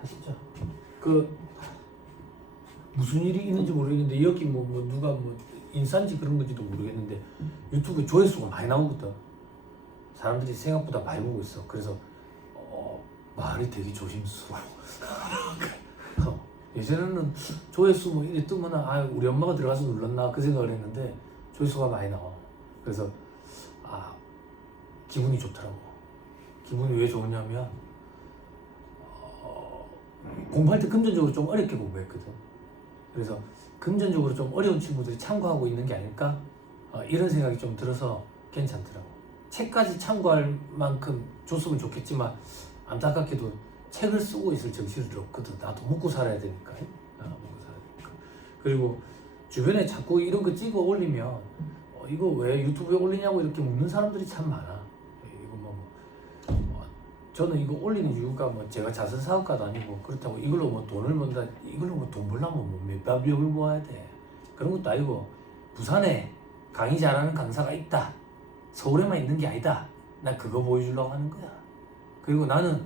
하시죠. 그 무슨 일이 있는지 모르겠는데 여기 뭐 누가 뭐 인싸인지 그런 건지도 모르겠는데 유튜브 조회수가 많이 나오거든. 사람들이 생각보다 많이 보고 있어. 그래서 말이 되게 조심스러워. 예전에는 조회수 뭐 이래 뜨면 우리 엄마가 들어가서 눌렀나 그 생각을 했는데 조회수가 많이 나와. 그래서 기분이 좋더라고. 기분이 왜 좋으냐면 공부할 때 금전적으로 좀 어렵게 공부했거든. 그래서 금전적으로 좀 어려운 친구들이 참고하고 있는 게 아닐까? 이런 생각이 좀 들어서 괜찮더라고. 책까지 참고할 만큼 줬으면 좋겠지만 안타깝게도 책을 쓰고 있을 정신이 없거든. 나도 먹고 살아야 되니까. 그리고 주변에 자꾸 이런 거 찍어 올리면 이거 왜 유튜브에 올리냐고 이렇게 묻는 사람들이 참 많아. 저는 이거 올리는 이유가 뭐 제가 자선 사업가도 아니고 그렇다고 이걸로 뭐 돈을 번다, 이걸로 뭐 돈 벌려면 뭐 몇백을 모아야 돼. 그런 것도 아니고 부산에 강의 잘하는 강사가 있다. 서울에만 있는 게 아니다. 나 그거 보여주려고 하는 거야. 그리고 나는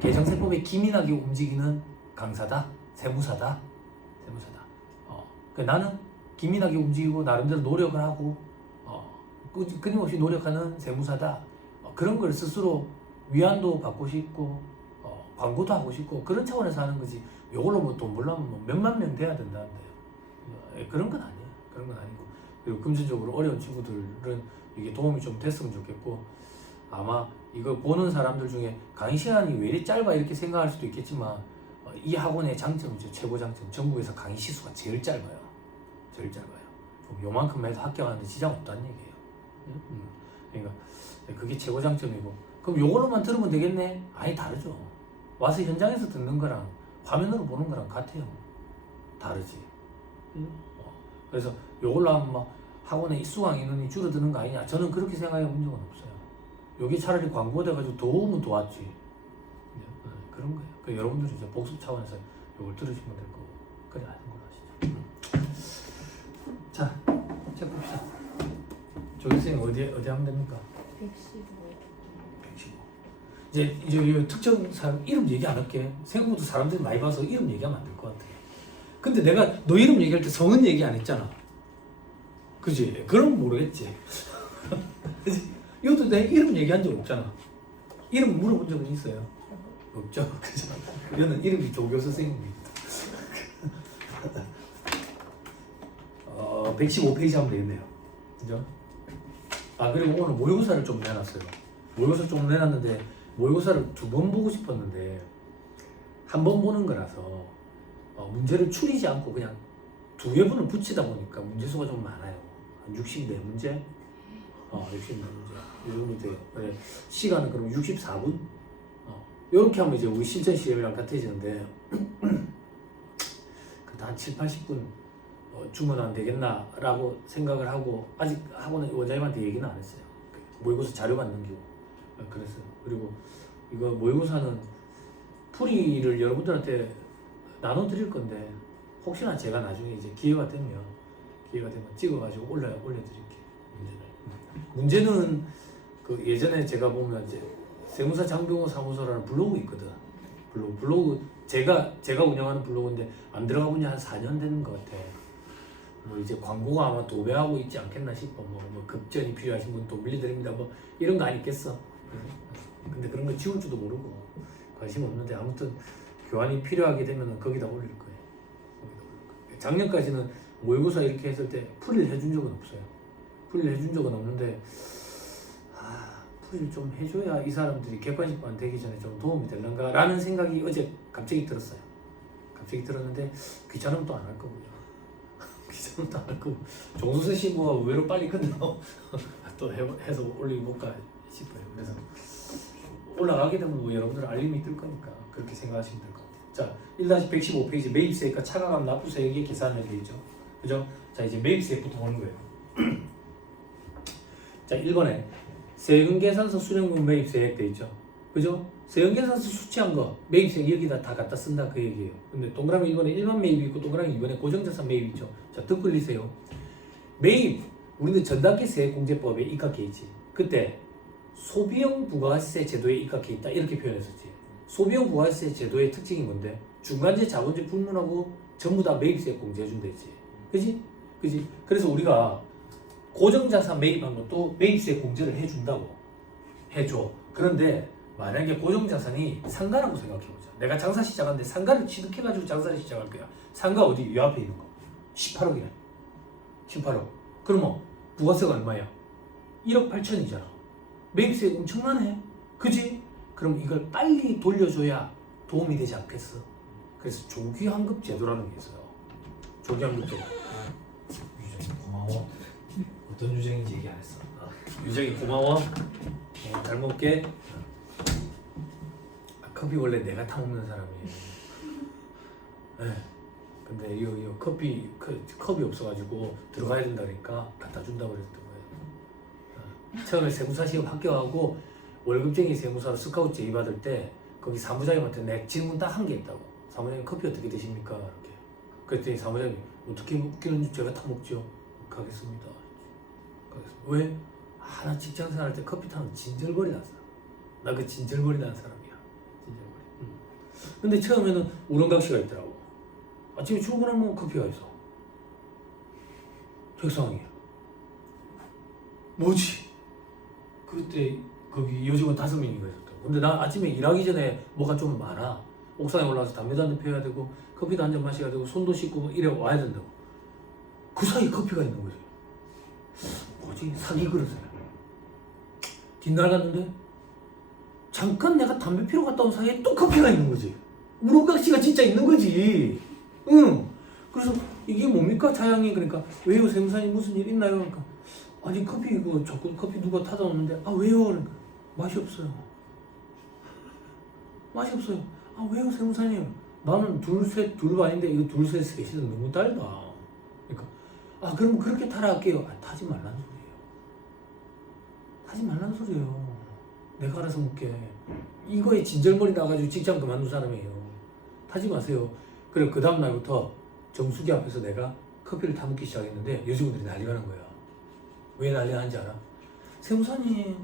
개정세법에 기민하게 움직이는 강사다. 세무사다. 나는 기민하게 움직이고 나름대로 노력을 하고 끊임없이 노력하는 세무사다. 그런 걸 스스로 위안도 받고 싶고 광고도 하고 싶고 그런 차원에서 하는 거지. 이걸로 뭐 돈 벌려면 뭐 몇만 명 돼야 된다는데요. 그런 건 아니에요. 그런 건 아니고. 그리고 금전적으로 어려운 친구들은 이게 도움이 좀 됐으면 좋겠고, 아마 이거 보는 사람들 중에 강의 시간이 왜 이리 짧아 이렇게 생각할 수도 있겠지만 이 학원의 장점이죠. 최고 장점. 전국에서 강의 시수가 제일 짧아요. 제일 짧아요. 요만큼 해도 합격하는데 지장 없다는 얘기예요. 그러니까 그게 최고 장점이고, 그럼 요걸로만 들으면 되겠네? 아니, 다르죠. 와서 현장에서 듣는 거랑 화면으로 보는 거랑 같아요. 다르지. 그래서 요걸로 하면 막 학원에 수강 인원이 줄어드는 거 아니냐? 저는 그렇게 생각해 본 적은 없어요. 요게 차라리 광고가 돼가지고 도움은 도왔지. 그런 거예요. 그 여러분들이 이제 복습 차원에서 요걸 들으시면 될 거고, 그래 하는 걸로 하시죠. 자, 책 봅시다. 조교수님 어디 하면 됩니까? 115. 이제 특정 사람 이름 얘기 안 할게. 생각보다 사람들이 많이 봐서 이름 얘기하면 안 될 것 같아. 근데 내가 너 이름 얘기할 때 성은 얘기 안 했잖아. 그지? 그럼 모르겠지. 이것도 내 이름 얘기한 적 없잖아. 이름 물어본 적은 있어요? 없죠. 그죠? 이거는 이름이 조교 선생님입니다. 115페이지 하면 되겠네요. 그죠? 그리고 오늘 모의고사를 좀 내놨어요. 모의고사 좀 내놨는데 모의고사를 2번 보고 싶었는데 한 번 보는 거라서 문제를 추리지 않고 그냥 2회분을 붙이다 보니까 문제수가 좀 많아요. 한 60대 문제? 60대 문제. 이 정도 돼요. 그래, 시간은 그럼 64분? 이렇게 하면 이제 우리 실전 시험이랑 같아지는데 한 7, 80분 주면 안 되겠나라고 생각을 하고, 아직 학원은 원장님한테 얘기는 안 했어요. 모의고사 자료만 넘기고 그랬어요. 그리고 이거 모의고사는 풀이를 여러분들한테 나눠드릴 건데 혹시나 제가 나중에 이제 기회가 되면 찍어가지고 올려드릴게요. 문제는 그 예전에 제가 보면 이제 세무사 장병호 사무소라는 블로그 있거든. 블로그 제가 운영하는 블로그인데 안 들어가 본 지 한 4년 되는 것 같아. 뭐 이제 광고가 아마 도배하고 있지 않겠나 싶어. 뭐 급전이 필요하신 분 또 밀려드립니다. 뭐 이런 거 아니겠어. 근데 그런 거 지울 줄도 모르고 관심 없는데 아무튼 교환이 필요하게 되면 거기다 올릴 거예요. 작년까지는 모의고사 이렇게 했을 때 풀이를 해준 적은 없어요. 풀이를 해준 적은 없는데 풀이를 좀 해줘야 이 사람들이 객관식반 되기 전에 좀 도움이 될런가 라는 생각이 어제 갑자기 들었어요. 갑자기 들었는데 귀찮으면 또 안 할 거고요. 귀찮으면 또 안 할 거고, 종소세 신고가 의외로 빨리 끝나고 또 해서 올리볼까 싶어요. 그래서 올라가게 되면 뭐 여러분들 알림이 뜰 거니까 그렇게 생각하시면 될 것 같아요. 자, 1-115페이지 매입세액과 차가감 납부세액의 계산을 되어 있죠. 그죠? 자, 이제 매입세액부터 보는 거예요. 자, 1번에 세금계산서 수령분 매입세액 돼 있죠. 그죠? 세금계산서 수취한 거 매입세액 여기다 다 갖다 쓴다 그 얘기예요. 근데 동그라미 1번에 일반 매입이 있고 동그라미 2번에 고정자산 매입이 있죠. 자, 듣고 흘리세요. 매입, 우리는 전단기 세액공제법에 입각해 있지. 그때 소비용 부가세 제도에 입각해 있다 이렇게 표현했었지. 소비용 부가세 제도의 특징이 뭔데? 중간재 자본재 불문하고 전부 다 매입세 공제해준다 했지. 그지? 그지? 그래서 우리가 고정자산 매입하면 또 매입세 공제를 해준다고. 해줘. 그런데 만약에 고정자산이 상가라고 생각해보자. 내가 장사 시작하는데 상가를 취득해가지고 장사를 시작할 거야. 상가 어디? 이 앞에 있는 거. 18억이네. 18억. 그러면 부가세가 얼마야? 1억 8천이잖아. 매입세 엄청나네. 그지? 그럼 이걸 빨리 돌려줘야 도움이 되지 않겠어? 그래서 조기환급 제도라는 게 있어요. 조기환급 제도. 유정이 고마워. 어떤 유정인지 얘기 안 했어. 유정이 고마워. 잘 먹게. 커피 원래 내가 타 먹는 사람이에요. 네. 근데 이 커피 컵이 없어가지고 들어가야 된다 그러니까 갖다 준다고 그랬던 거예요. 처음에 세무사 시험 합격하고 월급쟁이 세무사로 스카우트 제의 받을 때 거기 사무장님한테 내 질문 딱 한 개 있다고. 사무장님 커피 어떻게 드십니까? 이렇게. 그랬더니 사무장님이 어떻게 먹기는 제가 타 먹죠. 가겠습니다. 왜? 나 직장 생활할 때 커피 타는 진절거리 났어. 나 그 진절거리 나는 사람이야. 진절거리. 근데 처음에는 우렁각시가 있더라고. 아침에 출근하면 커피가 있어. 책상에. 뭐지? 그때 거기 여직원 5명인가 있었다고. 근데 나 아침에 일하기 전에 뭐가 좀 많아. 옥상에 올라가서 담배도 한 대 피워야 되고 커피도 한 잔 마셔야 되고 손도 씻고 이래 와야 된다고. 그 사이에 커피가 있는 거지. 뭐지? 사기 그릇이야. 뒷날 갔는데 잠깐 내가 담배 피러 갔다 온 사이에 또 커피가 있는 거지. 우렁각시가 진짜 있는 거지. 응. 그래서 이게 뭡니까 차양이? 그러니까 왜요 세무사님 무슨 일 있나요? 그러니까 아니 커피 이거 조금 커피 누가 타다 오는데 왜요? 그러니까 맛이 없어요. 맛이 없어요. 왜요 세무사님? 나는 둘 반인데 이거 둘 셋 셋이서 너무 달다. 그러니까 그럼 그렇게 타라 할게요. 타지 말라는 소리예요. 타지 말라는 소리예요. 내가 알아서 먹게. 이거에 진절머리 나가지고 직장 그만둔 사람이에요. 타지 마세요. 그래 그 다음 날부터 정수기 앞에서 내가 커피를 타 먹기 시작했는데 여직원들이 난리가 난 거야. 왜 난리가 난지 알아? 세무사님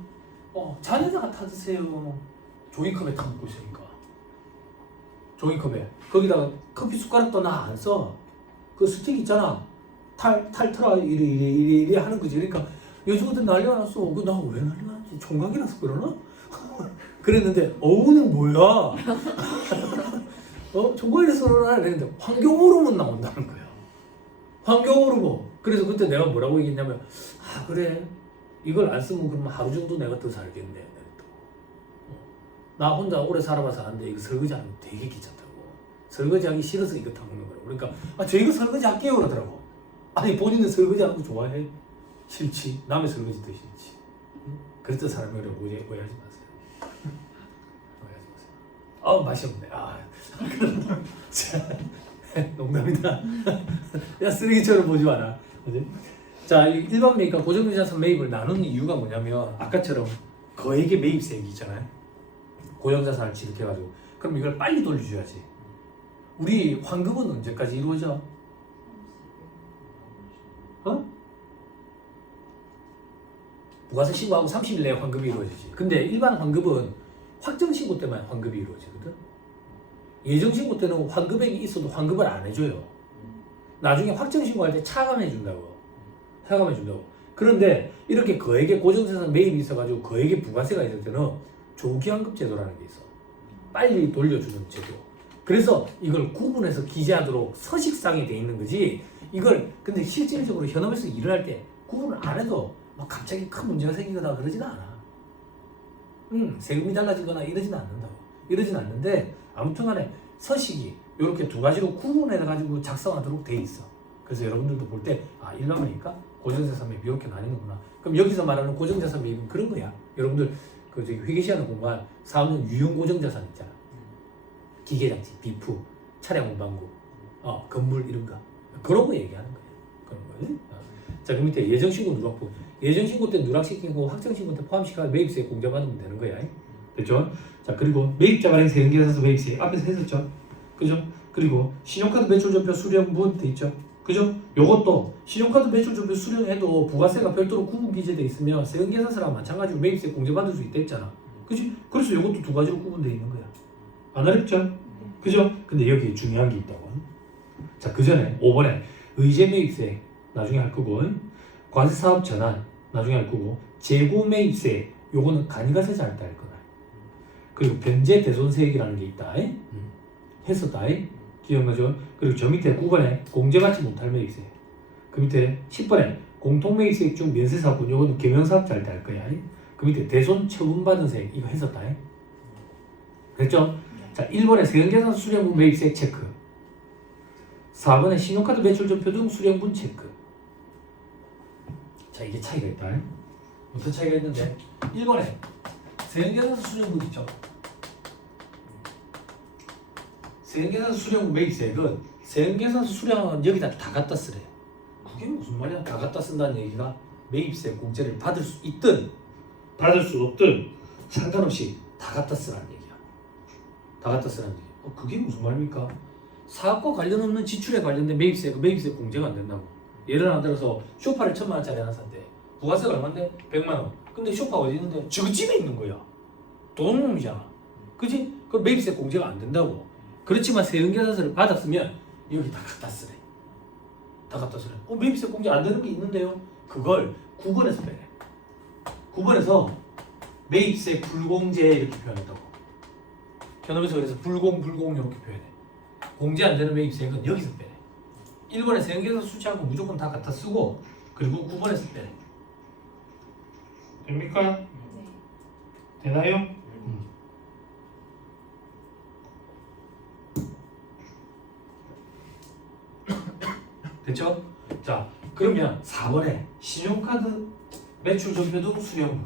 잔에다가 타 드세요. 종이컵에 타 먹고 있으니까. 종이컵에. 거기다가 커피 숟가락도 나 안 써. 그 스틱 있잖아. 탈트라 이래 하는 거지. 그러니까 여직원들 난리가 났어. 나 왜 난리가 났지? 총각이라서 그러나? 그랬는데 어우는 뭐야? 총각이라서 그러나? 그랬는데 환경호르몬 나온다는 거야. 환경호르몬. 그래서 그때 내가 뭐라고 얘기했냐면 그래 이걸 안 쓰면 그러면 하루 정도 내가 더 살겠네. 나 혼자 오래 살아봐서 아는데 이거 설거지하는 거 되게 귀찮다고. 설거지하기 싫어서 이거 다 먹는 거라고. 그러니까 저 이거 설거지 할게요 그러더라고. 아니 본인은 설거지하는 거 좋아해? 싫지. 남의 설거지 더 싫지. 그랬던 사람이 오해하지 마세요. 오해하지 마세요. 맛이 없네. 농담이다. 야 쓰레기처럼 보지 마라. 자 일반 매입과 고정자산 매입을 나누는 이유가 뭐냐면 아까처럼 거액의 매입세액이 있잖아요. 고정자산을 취득해가지고 그럼 이걸 빨리 돌려줘야지. 우리 환급은 언제까지 이루어져? 부가세 신고하고 30일 내에 환급이 이루어지지. 근데 일반 환급은 확정 신고 때만 환급이 이루어지거든. 예정 신고 때는 환급액이 있어도 환급을 안 해줘요. 나중에 확정 신고할 때 차감해 준다고. 그런데 이렇게 거액의 고정자산 매입이 있어가지고 거액의 부가세가 있을 때는 조기환급 제도라는 게 있어. 빨리 돌려주는 제도. 그래서 이걸 구분해서 기재하도록 서식상에 돼 있는 거지. 이걸 근데 실질적으로 현업에서 일을 할 때 구분을 안 해도 막 갑자기 큰 문제가 생기거나 그러지는 않아. 세금이 달라지거나 이러지는 않는다고. 이러진 않는데 아무튼간에 서식이 이렇게 두 가지로 구분해가지고 작성하도록 돼 있어. 그래서 여러분들도 볼 때 일반 매입과 고정자산 매입 이렇게 나뉘는구나. 그럼 여기서 말하는 고정자산 매입은 그런 거야. 여러분들 그 회계 시간에 공부한 사업용 유용 고정자산 있잖아. 기계장치, 비프, 차량 운반구, 건물 이런 거 그런 거 얘기하는 거예요. 그런 거지. 자, 그 밑에 예정신고 누락부. 예정신고 때 누락시키고 확정신고 때 포함시켜 매입세 공제받으면 되는 거야. 됐죠? 자, 그리고 매입자 발행 세금계산서 매입세 앞에서 했었죠. 그죠? 그리고 신용카드 매출전표 수령분 돼 있죠. 그죠? 요것도 신용카드 매출전표 수령해도 부가세가 별도로 구분 기재돼 있으면 세금계산서랑 마찬가지로 매입세 공제받을 수 있다 했잖아. 그치? 그래서 요것도 두 가지로 구분되어 있는 거야. 안 어렵죠? 그죠? 근데 여기 중요한 게 있다고. 자, 그 전에 5번에 의제 매입세 나중에 할 거고, 과세 사업 전환 나중에 할 거고, 재고 매입세 요거는 간이가세자 할 때 할 거다. 그리고 변제 대손세액이라는 게 있다. 했었다. 기억나죠? 그리고 저 밑에 9번에 공제받지 못할 매입세. 그 밑에 10번에 공통매입세액 중 면세사업은 요거는 경영사업자 할 때 할 거야. 그 밑에 대손 처분받은 세액 이거 했었다. 됐죠? 자, 1번에 세금계산 수령분 매입세액 체크. 4번에 신용카드 매출전표 등 수령분 체크. 자, 이게 차이가 있다. 어떤 차이가 있는데 1번에 세금계산서 수령분 있죠. 세금계산서 수령분 매입세액은 세금계산서 수령은 여기다 다 갖다 쓰래. 그게 무슨 말이야? 다 갖다 쓴다는 얘기가 매입세 공제를 받을 수 있든 받을 수 없든 상관없이 다 갖다 쓰라는 얘기야. 다 갖다 쓰라는 얘기야. 그게 무슨 말입니까? 사업과 관련 없는 지출에 관련된 매입세, 그 매입세 공제가 안 된다고. 예를 하나 들어서 쇼파를 1,000만 원짜리 하나 샀대. 부가세가 얼마인데? 100만 원. 근데 쇼파가 어디 있는데? 저 집에 있는 거야. 돈 놈이잖아. 그지? 그 매입세 공제가 안 된다고. 그렇지만 세금계산서를 받았으면 여기 다 갖다 쓰래. 다 갖다 쓰래. 매입세 공제 안 되는 게 있는데요? 그걸 9번에서 빼래. 9번에서 매입세 불공제 이렇게 표현했다고. 현업에서 그래서 불공 이렇게 표현해. 공제 안 되는 매입세액은 여기서 빼래. 1번에 세금계산 수치하고 무조건 다 갖다 쓰고 그리고 9번에서 빼래. 됩니까? 네. 되나요? 됐죠? 자, 그러면 4번에 신용카드 매출 전표 등 수령분.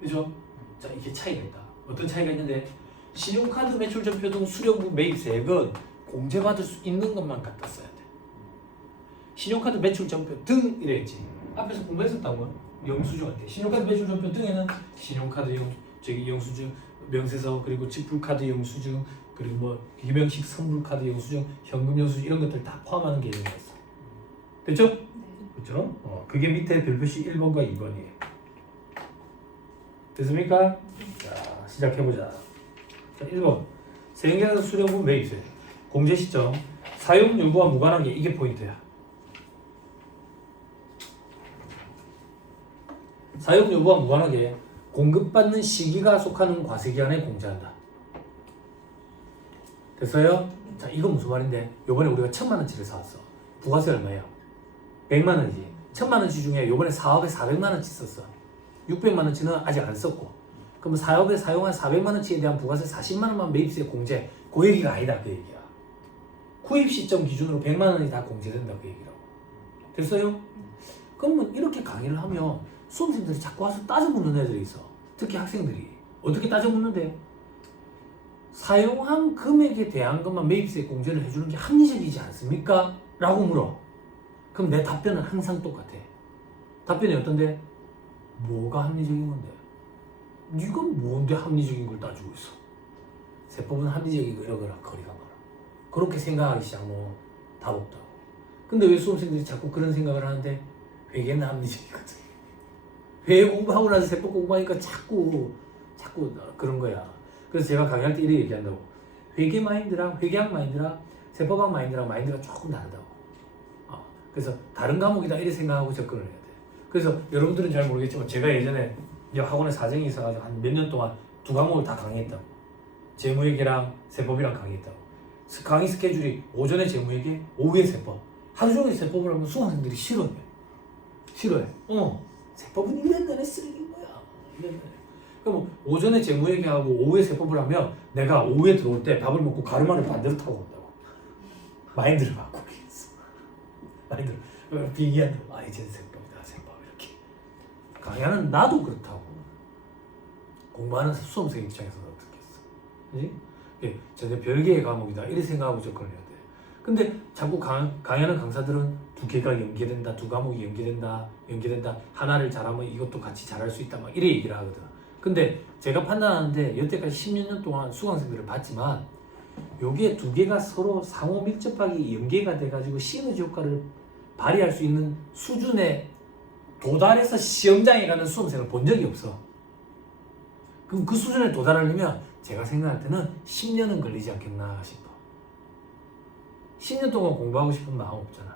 그죠? 자, 이게 차이가 있다. 어떤 차이가 있는데 신용카드 매출 전표 등 수령분 매입세액은 공제받을 수 있는 것만 갖다 써야 돼. 신용카드 매출 전표 등 이랬지. 앞에서 공부했었다고요. 영수증한테 신용카드 매출 전표 등에는 신용카드 영수증, 명세서 그리고 지불카드 영수증 그리고 뭐 기명식 선불카드 영수증, 현금 영수증 이런 것들 다 포함하는 개념이었어. 됐죠? 네. 그렇죠? 그게 밑에 별표시 1번과 2번이에요. 됐습니까? 자, 시작해보자. 자, 1번 세금계산 수령분 매입세 공제 시점 사용 여부와 무관하게 이게 포인트야. 사용 여부와 무관하게 공급받는 시기가 속하는 과세기간에 공제한다. 됐어요? 자, 이건 무슨 말인데 요번에 우리가 1,000만원치를 사왔어. 부가세 얼마예요? 100만원이지. 1,000만원치 중에 요번에 사업에 400만원치 썼어. 600만원치는 아직 안 썼고 그럼 사업에 사용한 400만원치에 대한 부가세 40만원만 매입세 공제 그 얘기가 아니다 그 얘기야. 구입 시점 기준으로 100만원이 다 공제된다 그 얘기라고. 됐어요? 그러면 이렇게 강의를 하면 수험생들이 자꾸 와서 따져 묻는 애들이 있어. 특히 학생들이. 어떻게 따져 묻는데? 사용한 금액에 대한 것만 매입세 공제를 해주는 게 합리적이지 않습니까? 라고 물어. 그럼 내 답변은 항상 똑같아. 답변이 어떤데? 뭐가 합리적인 건데? 네가 뭔데 합리적인 걸 따지고 있어? 세법은 합리적인 거 이러거나 거리가 멀어. 그렇게 생각하기 시작하면 답 없다고. 근데 왜 수험생들이 자꾸 그런 생각을 하는데 회계는 합리적이거든. 회계 공부하고 나서 세법 공부하니까 자꾸 그런 거야. 그래서 제가 강의할 때 이렇게 얘기한다고. 회계 마인드랑 회계학 마인드랑 세법학 마인드랑 마인드가 조금 다르다고. 그래서 다른 과목이다 이렇게 생각하고 접근을 해야 돼. 그래서 여러분들은 잘 모르겠지만 제가 예전에 학원에 사정이 있어가지고 한 몇 년 동안 두 과목을 다 강의했다고. 재무회계랑 세법이랑 강의했다고. 강의 스케줄이 오전에 재무회계, 오후에 세법. 하루 종일 세법을 하면 수강생들이 싫어해. 세법은 1년 내내 쓰레기인 거야. 1년 내내. 그럼 오전에 재무회계하고 오후에 세법을 하면 내가 오후에 들어올 때 밥을 먹고 가르마를 반대로 타고 온다고. 마인드를 바꾸기 위해서. 마인드를 비기한다고. 이제 세법이다 세법 이렇게. 강의하는 나도 그렇다고. 공부하는 수험생 입장에서는 어떻겠어. 그지? 예, 전혀 별개의 과목이다 이렇게 생각하고 접근을 해야 돼. 근데 자꾸 강의하는 강사들은 두 개가 연계된다, 두 과목이 연계된다, 하나를 잘하면 이것도 같이 잘할 수 있다 막 이래 얘기를 하거든. 근데 제가 판단하는데 여태까지 10몇 년 동안 수강생들을 봤지만 여기에 두 개가 서로 상호 밀접하게 연계가 돼가지고 시너지 효과를 발휘할 수 있는 수준에 도달해서 시험장에 가는 수험생을 본 적이 없어. 그럼 그 수준에 도달하려면 제가 생각할 때는 10년은 걸리지 않겠나 싶어. 10년 동안 공부하고 싶은 마음 없잖아.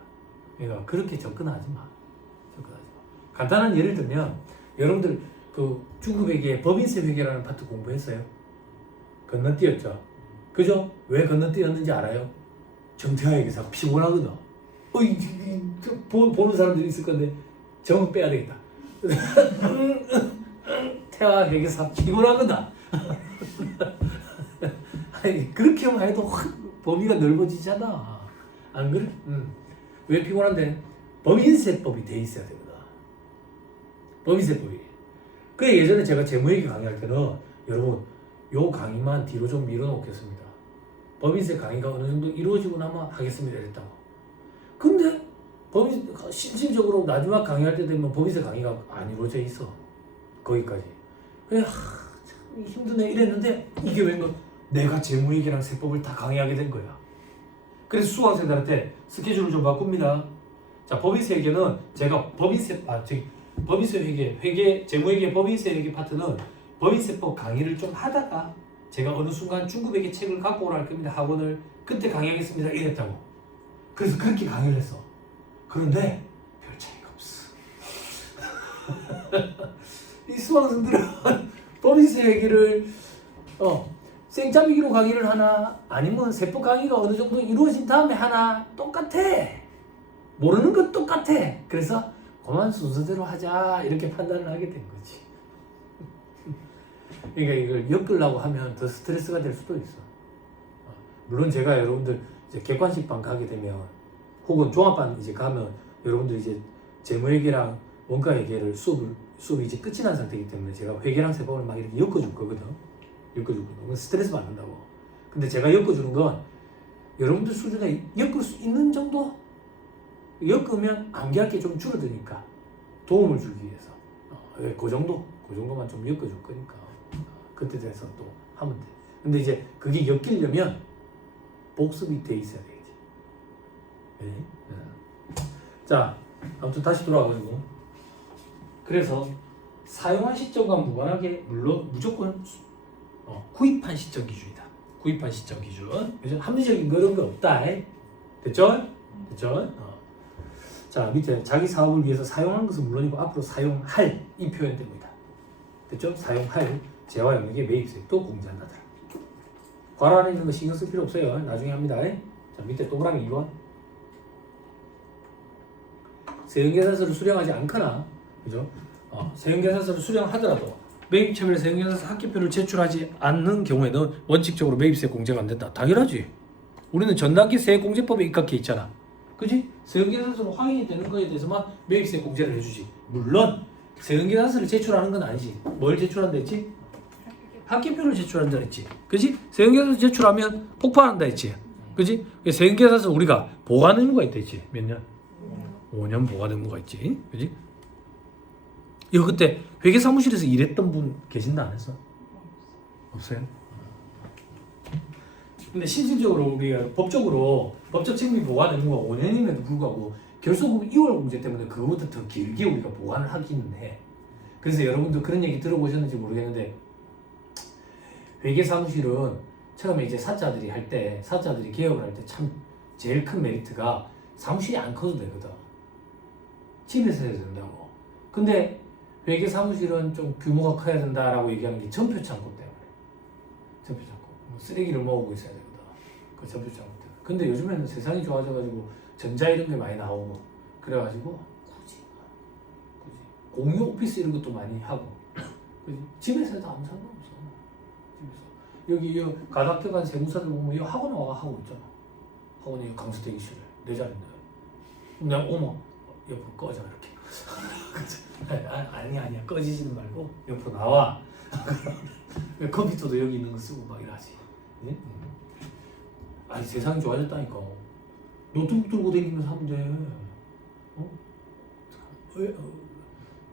그러니까 그렇게 접근하지 마. 간단한 예를 들면 여러분들 그 중급회계 법인세 회계라는 파트 공부했어요? 건너뛰었죠. 그죠? 왜 건너뛰었는지 알아요? 정태화 회계사 피곤하거든. 보는 사람들이 있을 건데 정은 빼야 되겠다. 태화 회계사 피곤하거든. 아니, 그렇게만 해도 확 범위가 넓어지잖아. 안 그래? 왜 피곤한데? 법인세법이 돼 있어야 되거든. 법인세법이. 그래 예전에 제가 재무회계 강의할 때는 여러분 요 강의만 뒤로 좀 밀어놓겠습니다. 법인세 강의가 어느 정도 이루어지고 나면 하겠습니다 이랬다고. 근데 실질적으로 마지막 강의할 때 되면 법인세 강의가 안 이루어져 있어. 거기까지. 그래 참 힘드네 이랬는데 이게 왠가 내가 재무회계랑 세법을 다 강의하게 된 거야. 그래서 수강생들한테 스케줄을 좀 바꿉니다. 자, 법인세 회계는 제가 법인세 회계, 재무회계 법인세 회계 파트는 법인세법 강의를 좀 하다가 제가 어느 순간 중급회계 책을 갖고 오라 할 겁니다. 학원을 그때 강의하겠습니다. 이랬다고. 그래서 그렇게 강의를 했어. 그런데 별 차이가 없어. 이 수강생들은 법인세 회계를 생짜배기로 강의를 하나 아니면 세법 강의가 어느 정도 이루어진 다음에 하나 똑같아. 모르는 건 똑같아. 그래서 그만 순서대로 하자 이렇게 판단을 하게 된 거지. 그러니까 이걸 엮으려고 하면 더 스트레스가 될 수도 있어. 물론 제가 여러분들 이제 객관식반 가게 되면 혹은 종합반 이제 가면 여러분들 이제 재무회계랑 원가회계를 수업이 이제 끝이 난 상태이기 때문에 제가 회계랑 세법을 막 이렇게 엮어줄 거거든. 스트레스 받는다고. 근데 제가 엮어주는 건 여러분들 수준에 엮을 수 있는 정도? 엮으면 암기할 게 좀 줄어드니까 도움을 주기 위해서 그 정도만 좀 엮어줄 거니까 그때 돼서 또 하면 돼. 근데 이제 그게 엮이려면 복습이 돼 있어야 되겠지. 네? 자, 아무튼 다시 돌아가가지고 그래서 사용한 시점과 무관하게 물론 무조건 구입한 시점 기준이다. 구입한 시점 기준. 그죠? 합리적인 그런 거 없다. 됐죠? 자, 밑에 자기 사업을 위해서 사용한 것은 물론이고 앞으로 사용할 이 표현됩니다. 됐죠? 사용할 재화 영역의 매입세액도 공제한다. 괄호 안에 있는 거 신경 쓸 필요 없어요. 나중에 합니다. 자, 밑에 동그라미 2번. 세형계산서를 수령하지 않거나, 그죠? 세형계산서를 수령하더라도 매입처분에 세형계산서 합계표를 제출하지 않는 경우에는 원칙적으로 매입세 공제가 안 된다. 당연하지. 우리는 전단기 세액공제법에 입각해 있잖아. 그지? 세형계산서로 확인이 되는 거에 대해서만 매입세 공제를 해주지. 물론 세형계산서를 제출하는 건 아니지. 뭘 제출한다 했지? 합계표를 제출한다 했지. 그지? 세형계산서 제출하면 폭파한다 했지. 그지? 세형계산서 우리가 보관 의무가 있다 했지. 몇 년? 5년 보관 의무가 있지. 그지? 이거 그때 회계사무실에서 일했던 분 계신다 안 했어? 없어요? 근데 실질적으로 우리가 법적 책임 보관 의무가 5년임에도 불구하고 결소금 2월 공제 때문에 그거보다 더 길게 우리가 보관을 하기는 해. 그래서 여러분도 그런 얘기 들어보셨는지 모르겠는데 회계사무실은 처음에 이제 사자들이 개업을 할 때 참 제일 큰 메리트가 사무실이 안 커도 되거든. 집에서 해야 된다고. 근데 회계사무실은 좀 규모가 커야 된다라고 얘기하는 게 전표창고 때문에. 전표창고. 쓰레기를 모으고 있어야 되거든. 그 전표창고 때문에. 근데 요즘에는 세상이 좋아져가지고 전자 이런 게 많이 나오고 그래가지고 굳이 공유 오피스 이런 것도 많이 하고 그치? 집에서 해도 아무 상관없어. 집에서. 여기 가닥터간 세무사들 보면 이 학원 와가 하고 있잖아. 학원이 강수 대기실에 내 자리인데 그냥 어머 옆으로 꺼져 이렇게. 아니야 꺼지지는 말고 옆으로 나와. 컴퓨터도 여기 있는 거 쓰고 막 이러지. 네? 아니 세상이 좋아졌다니까. 노트북 들고 다니면서 하면 돼.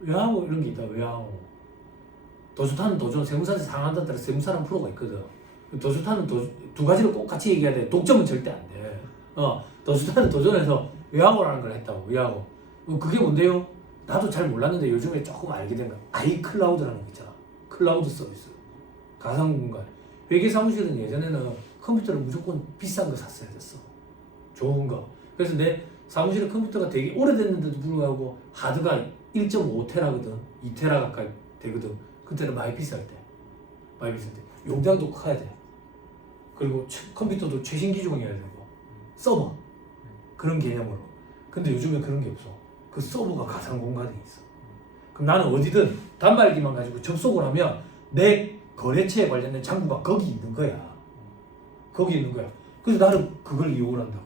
외항호 이런 게 있다. 외항호. 도수타는 도전 세무사에서 상한다 따라 세무사라는 프로가 있거든. 도수타는 두 가지를 꼭 같이 얘기해야 돼. 독점은 절대 안 돼. 도수타는 도전해서 외항호라는 걸 했다고. 외항호. 그게 뭔데요? 나도 잘 몰랐는데 요즘에 조금 알게 된 거야. 아이클라우드라는 거 있잖아. 클라우드 서비스. 가상 공간. 회계 사무실은 예전에는 컴퓨터를 무조건 비싼 거 샀어야 됐어. 좋은 거. 그래서 내 사무실에 컴퓨터가 되게 오래됐는데도 불구하고 하드가 1.5테라거든. 2테라 가까이 되거든. 그때는 많이 비쌀 때. 많이 비쌀 때. 용량도 커야 돼. 그리고 컴퓨터도 최신 기종이어야 되고. 서버. 그런 개념으로. 근데 요즘엔 그런 게 없어. 그 서버가 가상 공간에 있어. 그럼 나는 어디든 단말기만 가지고 접속을 하면 내 거래처에 관련된 장부가 거기 있는 거야. 거기 있는 거야. 그래서 나는 그걸 이용을 한다고.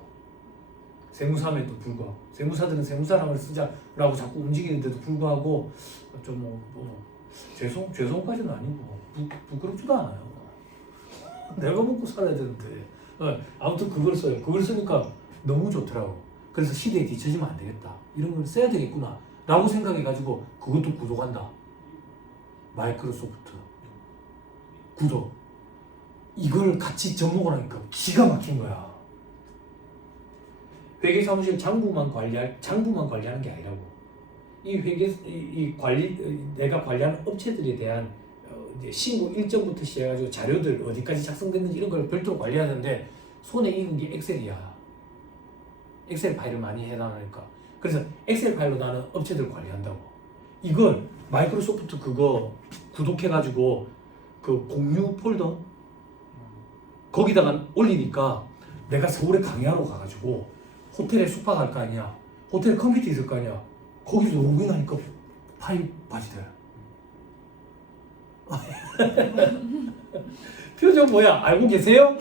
세무사에도 불구하고. 세무사들은 세무사랑을 쓰자라고 자꾸 움직이는데도 불구하고 좀 죄송까지는 아니고 부끄럽지도 않아요. 내가 먹고 살아야 되는데. 아무튼 그걸 써요. 그걸 쓰니까 너무 좋더라고. 그래서 시대에 뒤처지면 안 되겠다. 이런 걸 써야 되겠구나. 라고 생각해가지고 그것도 구독한다. 마이크로소프트 구독. 이걸 같이 접목을 하니까 기가 막힌 거야. 회계사무실 장부만 관리하는 게 아니라고. 내가 관리하는 업체들에 대한 이제 신고 일정부터 시작해가지고 자료들 어디까지 작성됐는지 이런 걸 별도로 관리하는데 손에 익은 게 엑셀이야. 엑셀 파일을 많이 해놔니까. 그래서 엑셀 파일로 나는 업체들 관리한다고. 이걸 마이크로소프트 그거 구독해가지고 그 공유 폴더 거기다가 올리니까 내가 서울에 강의하러 가가지고 호텔에 숙박할 거 아니야. 호텔에 컴퓨터 있을 거 아니야. 거기서 로그인하니까 파일 바지더라. 표정 뭐야? 알고 계세요?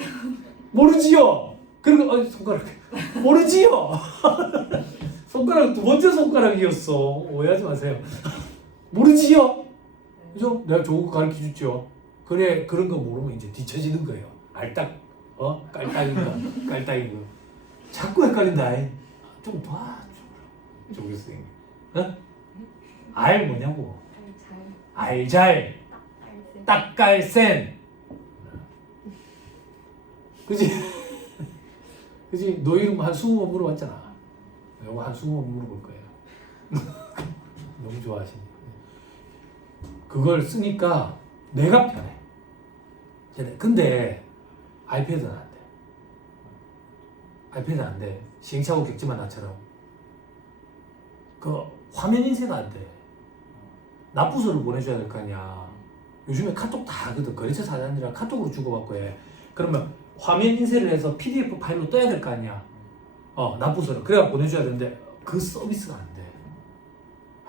모르지요? 그리고 손가락 모르지요? 손가락 두 번째 손가락이었어. 오해하지 마세요. 모르지요? 그죠? 내가 좋은 거 가르쳐 줬죠. 그래, 그런 거 모르면 이제 뒤처지는 거예요. 알딱, 깔딱인 거. 자꾸 헷갈린다. 좀 봐. 조교수님. 알 뭐냐고? 알잘. 딱깔센. 그지? 그지? 너 이름 한 20번 물어봤잖아. 이거 한 20번 물어볼 거예요. 너무 좋아하시네. 그걸 쓰니까 내가 편해. 근데 아이패드는 안 돼. 아이패드는 안 돼. 시행착오 겪지만 나처럼. 그 화면 인쇄가 안 돼. 납부서를 보내줘야 될 거 아니야. 요즘에 카톡 다 하거든. 거래처 사장님이랑 카톡으로 주고받고 해. 그러면 화면 인쇄를 해서 PDF 파일로 떠야 될 거 아니야. 납부서를. 그래야 보내줘야 되는데 그 서비스가 안 돼.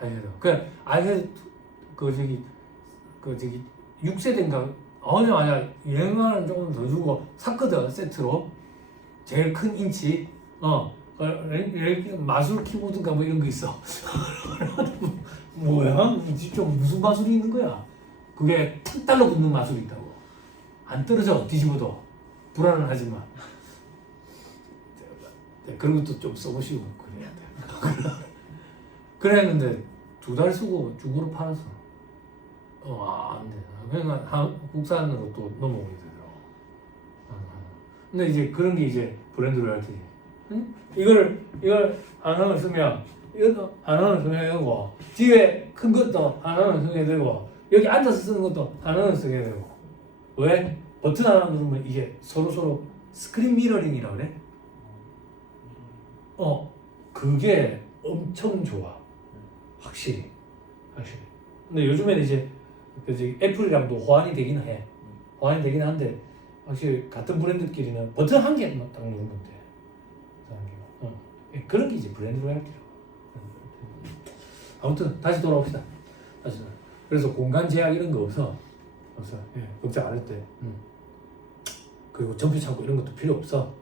아이패드. 그냥 아이패드 그 저기 6세대인가 아니야 얘는 조금 더 주고 샀거든. 세트로 제일 큰 인치 마술 키보드인가 뭐 이런 거 있어. 뭐야? 좀 무슨 마술이 있는 거야? 그게 탁 달라붙는 마술이 있다고. 안 떨어져 뒤집어도 불안은 하지만 그런 것도 좀 써보시고 그래야 돼. 그랬는데 2달 쓰고 중고로 팔았어. 안 돼. 그러니까 국산으로 또 넘어오게 되더라고. 근데 이제 그런 게 이제 브랜드로 할 때, 응? 이걸 하나를 쓰면 이것도 하나를 쓰게 되고 뒤에 큰 것도 하나를 쓰게 되고 여기 앉아서 쓰는 것도 하나를 쓰게 되고. 왜? 버튼 하나 누르면 이게 서로 스크린 미러링이라 그래? 그게 엄청 좋아. 확실히. 근데 요즘에는 이제 애플이랑도 호환이 되긴 해. 호환이 되긴 한데 확실히 같은 브랜드끼리는 버튼 한 개만 딱 누르면 돼. 그런 게 이제 브랜드 로얄티라고. 아무튼 다시 돌아옵시다. 그래서 공간 제약 이런 거 없어. 걱정 안 해도 돼. 그리고 전표 창고 이런 것도 필요 없어.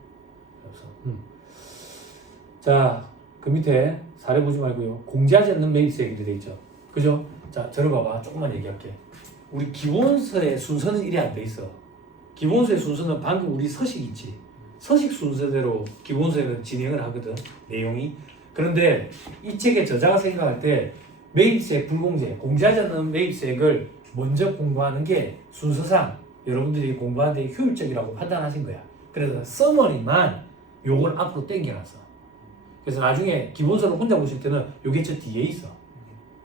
자, 그 밑에 사례 보지 말고요. 공지하지 않는 매입세 얘기도 돼 있죠. 그죠? 자, 들어봐봐. 조금만 얘기할게. 우리 기본서의 순서는 이래 안 돼 있어. 기본서의 순서는 방금 우리 서식 있지. 서식 순서대로 기본서에는 진행을 하거든. 내용이. 그런데 이 책의 저자가 생각할 때 매입세 불공제, 공지하지 않는 매입세액을 먼저 공부하는 게 순서상 여러분들이 공부하는 데 효율적이라고 판단하신 거야. 그래서 서머리만 요걸 앞으로 당겨놨어. 그래서 나중에 기본서를 혼자 보실 때는 요게 저 뒤에 있어.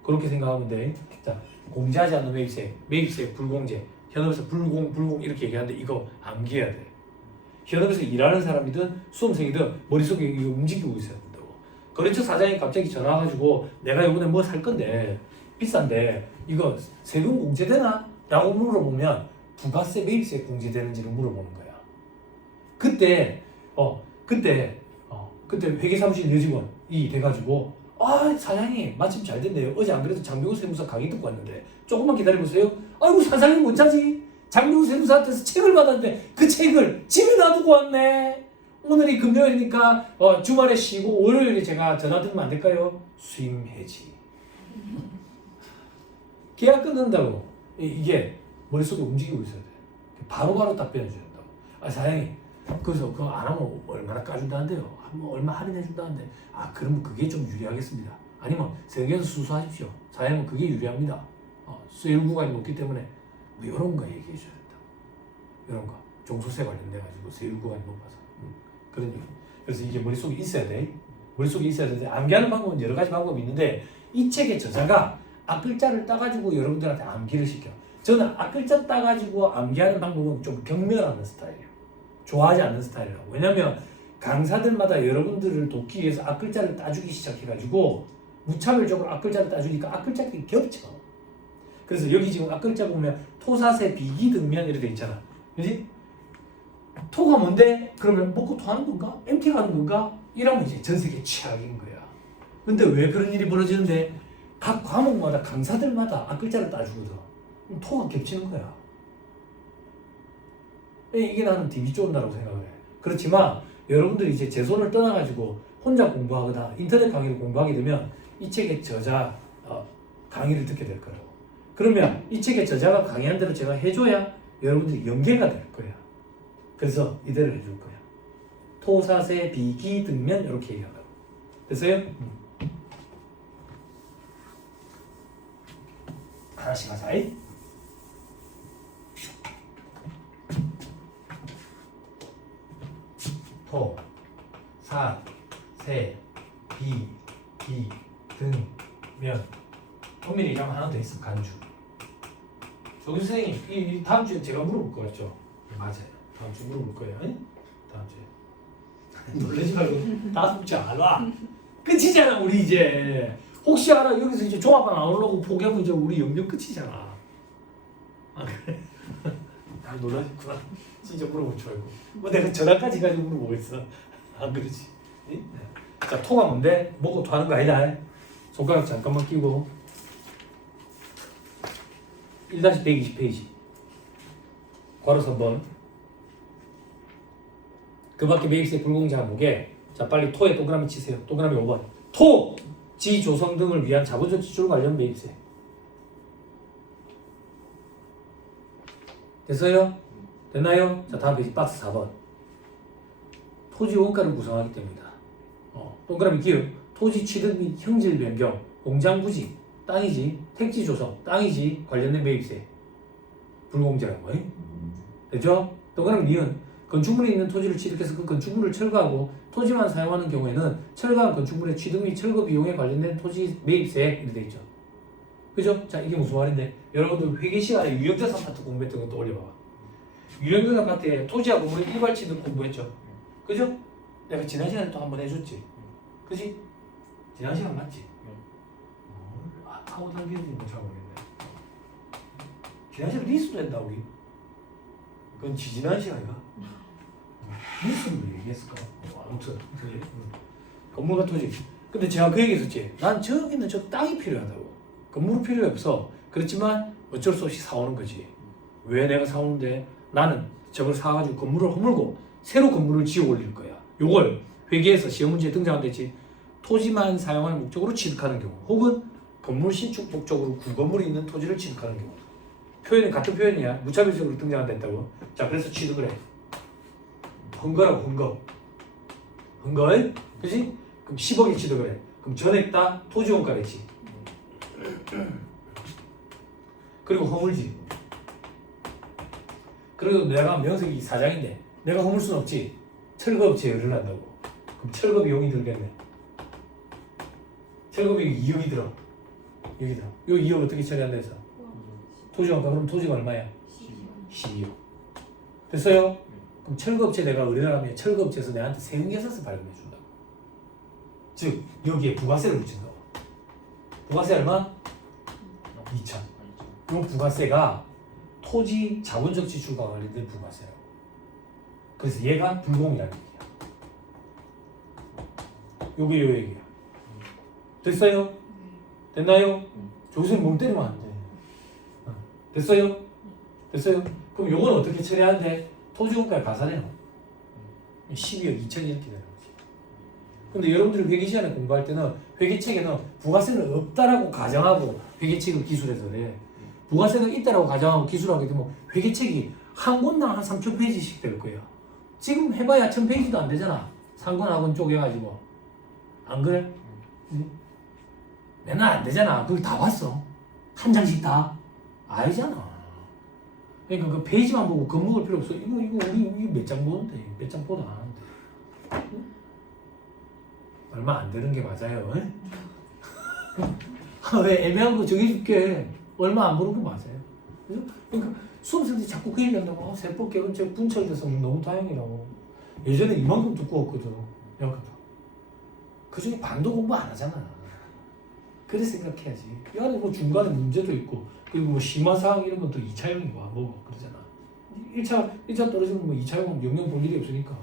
그렇게 생각하면 돼. 자, 공지하지 않는 매입세, 매입세 불공제. 현업에서 불공 이렇게 얘기하는데 이거 암기해야 돼. 현업에서 일하는 사람이든 수험생이든 머릿속에 이거 움직이고 있어야 된다고. 거래처 사장이 갑자기 전화 와가지고 내가 이번에 뭐 살 건데 비싼데 이거 세금 공제되나? 라고 물어보면 부가세 매입세 공제되는지를 물어보는 거야. 그때 회계사무실 여직원이 돼가지고 사장님 마침 잘 됐네요. 어제 안 그래도 장병우 세무사 강의 듣고 왔는데 조금만 기다려보세요. 아이고 사장님 못 자지? 장병우 세무사한테서 책을 받았는데 그 책을 집에 놔두고 왔네. 오늘이 금요일이니까 주말에 쉬고 월요일에 제가 전화 드리면 안 될까요? 수임 해지. 계약 끊는다고. 이게 머릿속에 움직이고 있어야 돼. 바로바로 답변해 줘야 된다고. 사장님 그래서 그거 안 하면 얼마나 까준다는데요? 뭐 얼마 할인해 준다는데 그러면 그게 좀 유리하겠습니다. 아니면 세계에서 수수하십시오. 사장님은 그게 유리합니다. 수혜율 구간이 높기 때문에 뭐 이런 거 얘기해 줘야 된다고. 이런 거 종소세 관련돼 가지고 세율 구간이 높아서 그런 얘기. 그래서 이게 머릿속에 있어야 돼. 머릿속에 있어야 되는데 암기하는 방법은 여러 가지 방법이 있는데 이 책의 저자가 앞글자를 따가지고 여러분들한테 암기를 시켜. 저는 앞글자 따가지고 암기하는 방법은 좀 경멸하는 스타일이에요. 좋아하지 않는 스타일이라고. 왜냐면 강사들마다 여러분들을 돕기 위해서 앞글자를 따주기 시작해가지고 무차별적으로 앞글자를 따주니까 앞글자들이 겹쳐. 그래서 여기 지금 앞글자 보면 토사세 비기등면 이렇게 돼 있잖아. 그지? 토가 뭔데? 그러면 먹고 토하는 건가? MT 가는 건가? 이러면 이제 전 세계 최악인 거야. 근데 왜 그런 일이 벌어지는데? 각 과목마다 강사들마다 앞글자를 따주거든. 그럼 토가 겹치는 거야. 이게 나는 되게 좋은 다라고 생각을 해. 그렇지만 여러분들이 이제 제 손을 떠나가지고 혼자 공부하거나 인터넷 강의를 공부하게 되면 이 책의 저자 강의를 듣게 될 거라고. 그러면 이 책의 저자가 강의한 대로 제가 해줘야 여러분들이 연계가 될 거야. 그래서 이대로 해줄 거야. 토사세 비기등면 이렇게 얘기한다고. 됐어요? 하나씩 하자. 토, 사, 세, 비, 기, 등, 면. 엄밀히 얘기하면 하나 더 있으면 간주. 조규 선생님, 이 다음 주에 제가 물어볼 거 같죠? 맞아요. 다음 주에 물어볼 거예요. 다음 주에. 놀라지 말고 다음 주에 안 와. 끝이잖아 우리 이제. 혹시 알아 여기서 이제 종합반 안 오려고 포기하면 이제 우리 영역 끝이잖아. 그래? 놀라셨구나. 진짜 물어볼 줄 알고. 뭐 내가 전화까지 가지고 물어보겠어. 안 그러지? 네? 자, 토가 뭔데? 먹고 토하는 거 아니다. 손가락 잠깐만 끼고 1-120페이지 괄호 3번 그 밖에 매입세 불공제 항목에 자 빨리 토에 동그라미 치세요. 동그라미 5번 토! 지 조성 등을 위한 자본적 지출 관련 매입세 됐어요? 됐나요? 자 다음 페이지 박스 4번 토지 원가를 구성하기 때문이다. 동그라미 기억 토지 취득 및 형질 변경 공장 부지 땅이지 택지 조성 땅이지 관련된 매입세 불공제라고 됐죠? 동그라미 니은 건축물이 있는 토지를 취득해서 그 건축물을 철거하고 토지만 사용하는 경우에는 철거한 건축물의 취득 및 철거 비용에 관련된 토지 매입세 이렇게 돼 있죠. 그죠? 자 이게 무슨 말인데 여러분들 회계 시간에 유형자산 파트 공부했던 것도 올려봐봐. 유형자산 파트에 토지하고 우리 일괄 취득 공부했죠. 그죠? 내가 지난 시간에 또 한 번 해줬지. 그지? 지난 시간 맞지? 타고 당기는지 잘 모르겠네. 지난 시간 리스도 했다 우리. 그건 지난 시간인가? 리스를 왜 얘기했을까? 아무튼 건물과 토지. 근데 제가 그 얘기 했었지. 난 저기는 저 땅이 필요하다고. 건물은 필요 없어. 그렇지만 어쩔 수 없이 사오는 거지. 왜 내가 사오는데 나는 저걸 사가지고 건물을 허물고 새로 건물을 지어 올릴 거야. 요걸 회계에서 시험 문제에 등장한댔지. 토지만 사용하는 목적으로 취득하는 경우 혹은 건물 신축 목적으로 구건물이 있는 토지를 취득하는 경우 표현은 같은 표현이야. 무차별적으로 등장한다고. 자 그래서 취득을 해. 헌거라고 헌거 그치? 그럼 10억에 취득을 해. 그럼 전액 다 토지 원가겠지. 그리고 허물지. 그래도 내가 명색이 사장인데 내가 허물 수는 없지. 철거업체에 의뢰를 한다고. 그럼 철거 비용이 들겠네. 철거 비용이 2억이 들어. 여기다. 요 2억 어떻게 처리한다 해서? 토지 원가 그럼 토지가 얼마야? 12억. 됐어요? 그럼 철거업체 내가 의뢰를 하면 철거업체에서 내한테 세금계산서 발급해 준다고. 즉 여기에 부가세를 붙인다고. 부가세 얼마? 2천. 이 부가세가 토지 자본적 지출과 관련된 부가세라고. 그래서 얘가 불공이라는 얘기야. 요게 요 얘기야. 됐어요? 됐나요? 조수는 몸 때리면 안 돼. 됐어요? 됐어요? 그럼 요건 어떻게 처리하는데? 토지공가에 가산해요. 12억 2천 이렇게 되는 거지. 근데 여러분들이 회계 시간에 공부할 때는 회계책에는 부가세는 없다라고 가정하고 회계책을 기술해서 그래. 부가세가 있다라고 가정하고 기술하게 되면 회계책이 한 권당 한 3,000페이지씩 될 거예요. 지금 해봐야 1,000페이지도 안 되잖아. 상권학원 쪼개가지고. 안 그래? 응? 맨날 안 되잖아. 그걸 다 봤어. 한 장씩 다. 아니잖아. 그러니까 그 페이지만 보고 겁먹을 필요 없어. 이거 우리 몇 장 보는데 몇 장 보도 안 하는데. 응? 얼마 안 되는 게 맞아요. 왜 애매한 거 정해줄게. 얼마 안 보는 거 맞아요. 그죠? 그러니까 수험생들이 자꾸 그 얘기한다고. 세법 개론책 분철돼서 너무 다행이라고. 예전에 이만큼 두꺼웠거든. 이만큼. 그중에 반도 공부 안 하잖아. 그래 생각해야지. 이 안에 뭐 중간에 문제도 있고, 그리고 뭐 심화사항 이런 것도 2차형이고 뭐 그러잖아. 1차 떨어지면 뭐 2차형은 영영 볼 일이 없으니까.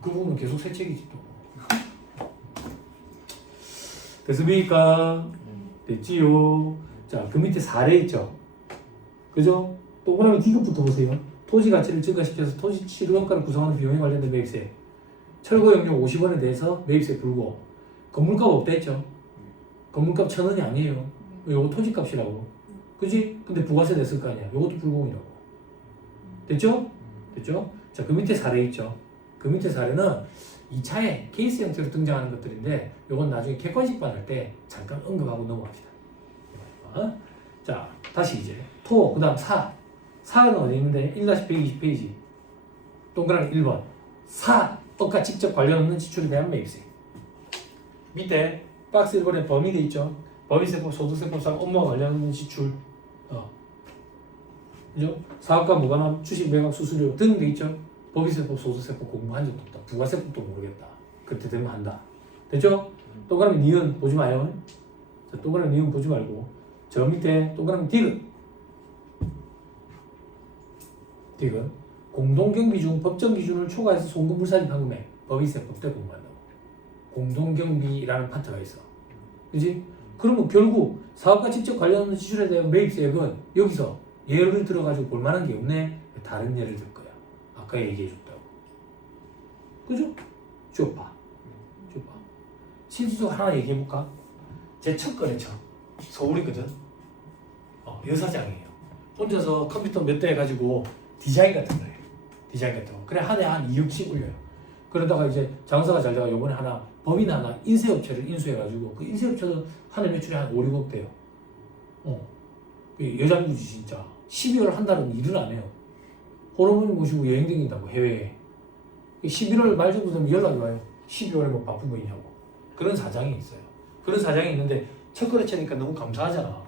그 부분은 계속 세책이지 또. 됐습니까? 됐지요. 자, 그 밑에 사례 있죠. 그죠? 동그라미 D급부터 보세요. 토지 가치를 증가시켜서 토지 실효원가를 구성하는 비용에 관련된 매입세. 철거 용역 50원에 대해서 매입세 불고. 건물값 없다 했죠. 건물값 1,000원이 아니에요. 요거 토지값이라고. 그지? 근데 부가세 냈을 거 아니야. 요것도 불공이라고. 됐죠? 됐죠? 자, 그 밑에 사례 있죠. 그 밑에 사례는 2차에 케이스 형태로 등장하는 것들인데 요건 나중에 객관식반 할 때 잠깐 언급하고 넘어갑시다. 자, 다시 이제 토, 그 다음 사. 사는 어디 있는데 1-120페이지. 동그라미 1번. 사업과 직접 관련 없는 지출에 대한 매입세. 밑에 박스 1번에 범위 돼 있죠. 법인세법, 소득세법상 업무와 관련된 지출. 그죠? 사업과 무관한 주식 매각 수수료 등 돼 있죠. 법인세법, 소득세법 공부한 적도 없다. 부가세법도 모르겠다. 그때 되면 한다. 됐죠? 동그라미 니은 보지 마요. 자, 동그라미 니은 보지 말고 저 밑에 동그라미 디귿. 디귿. 공동경비 중 법정 기준을 초과해서 송금 불사입한 금액. 법인세법 때 공부한다고. 공동경비라는 파트가 있어. 그지? 그러면 결국 사업과 직접 관련 없는 지출에 대한 매입세액은 여기서 예를 들어가지고 볼만한 게 없네. 다른 예를 들 거야. 아까 얘기해줬다고. 그죠? 좁아. 실질적으로 하나 얘기해볼까? 제 첫 거래처. 서울이거든. 여사장이에요. 혼자서 컴퓨터 몇 대 해가지고 디자인 같은 거예요. 디자인 같은 거. 그래 한 해 한 2억씩 올려요. 그러다가 이제 장사가 잘 되다가 요번에 하나 법인 하나 인쇄업체를 인수해가지고 그 인쇄업체도 한 해 매출이 한 5, 6억 돼요. 여장부지 진짜 12월 한 달은 일을 안 해요. 호르몬 모시고 여행 다닌다고 해외에. 11월 말 정도 되면 연락이 와요. 12월에 뭐 바쁜 거 있냐고. 그런 사장이 있어요. 그런 사장이 있는데 첫 거래처니까 너무 감사하잖아.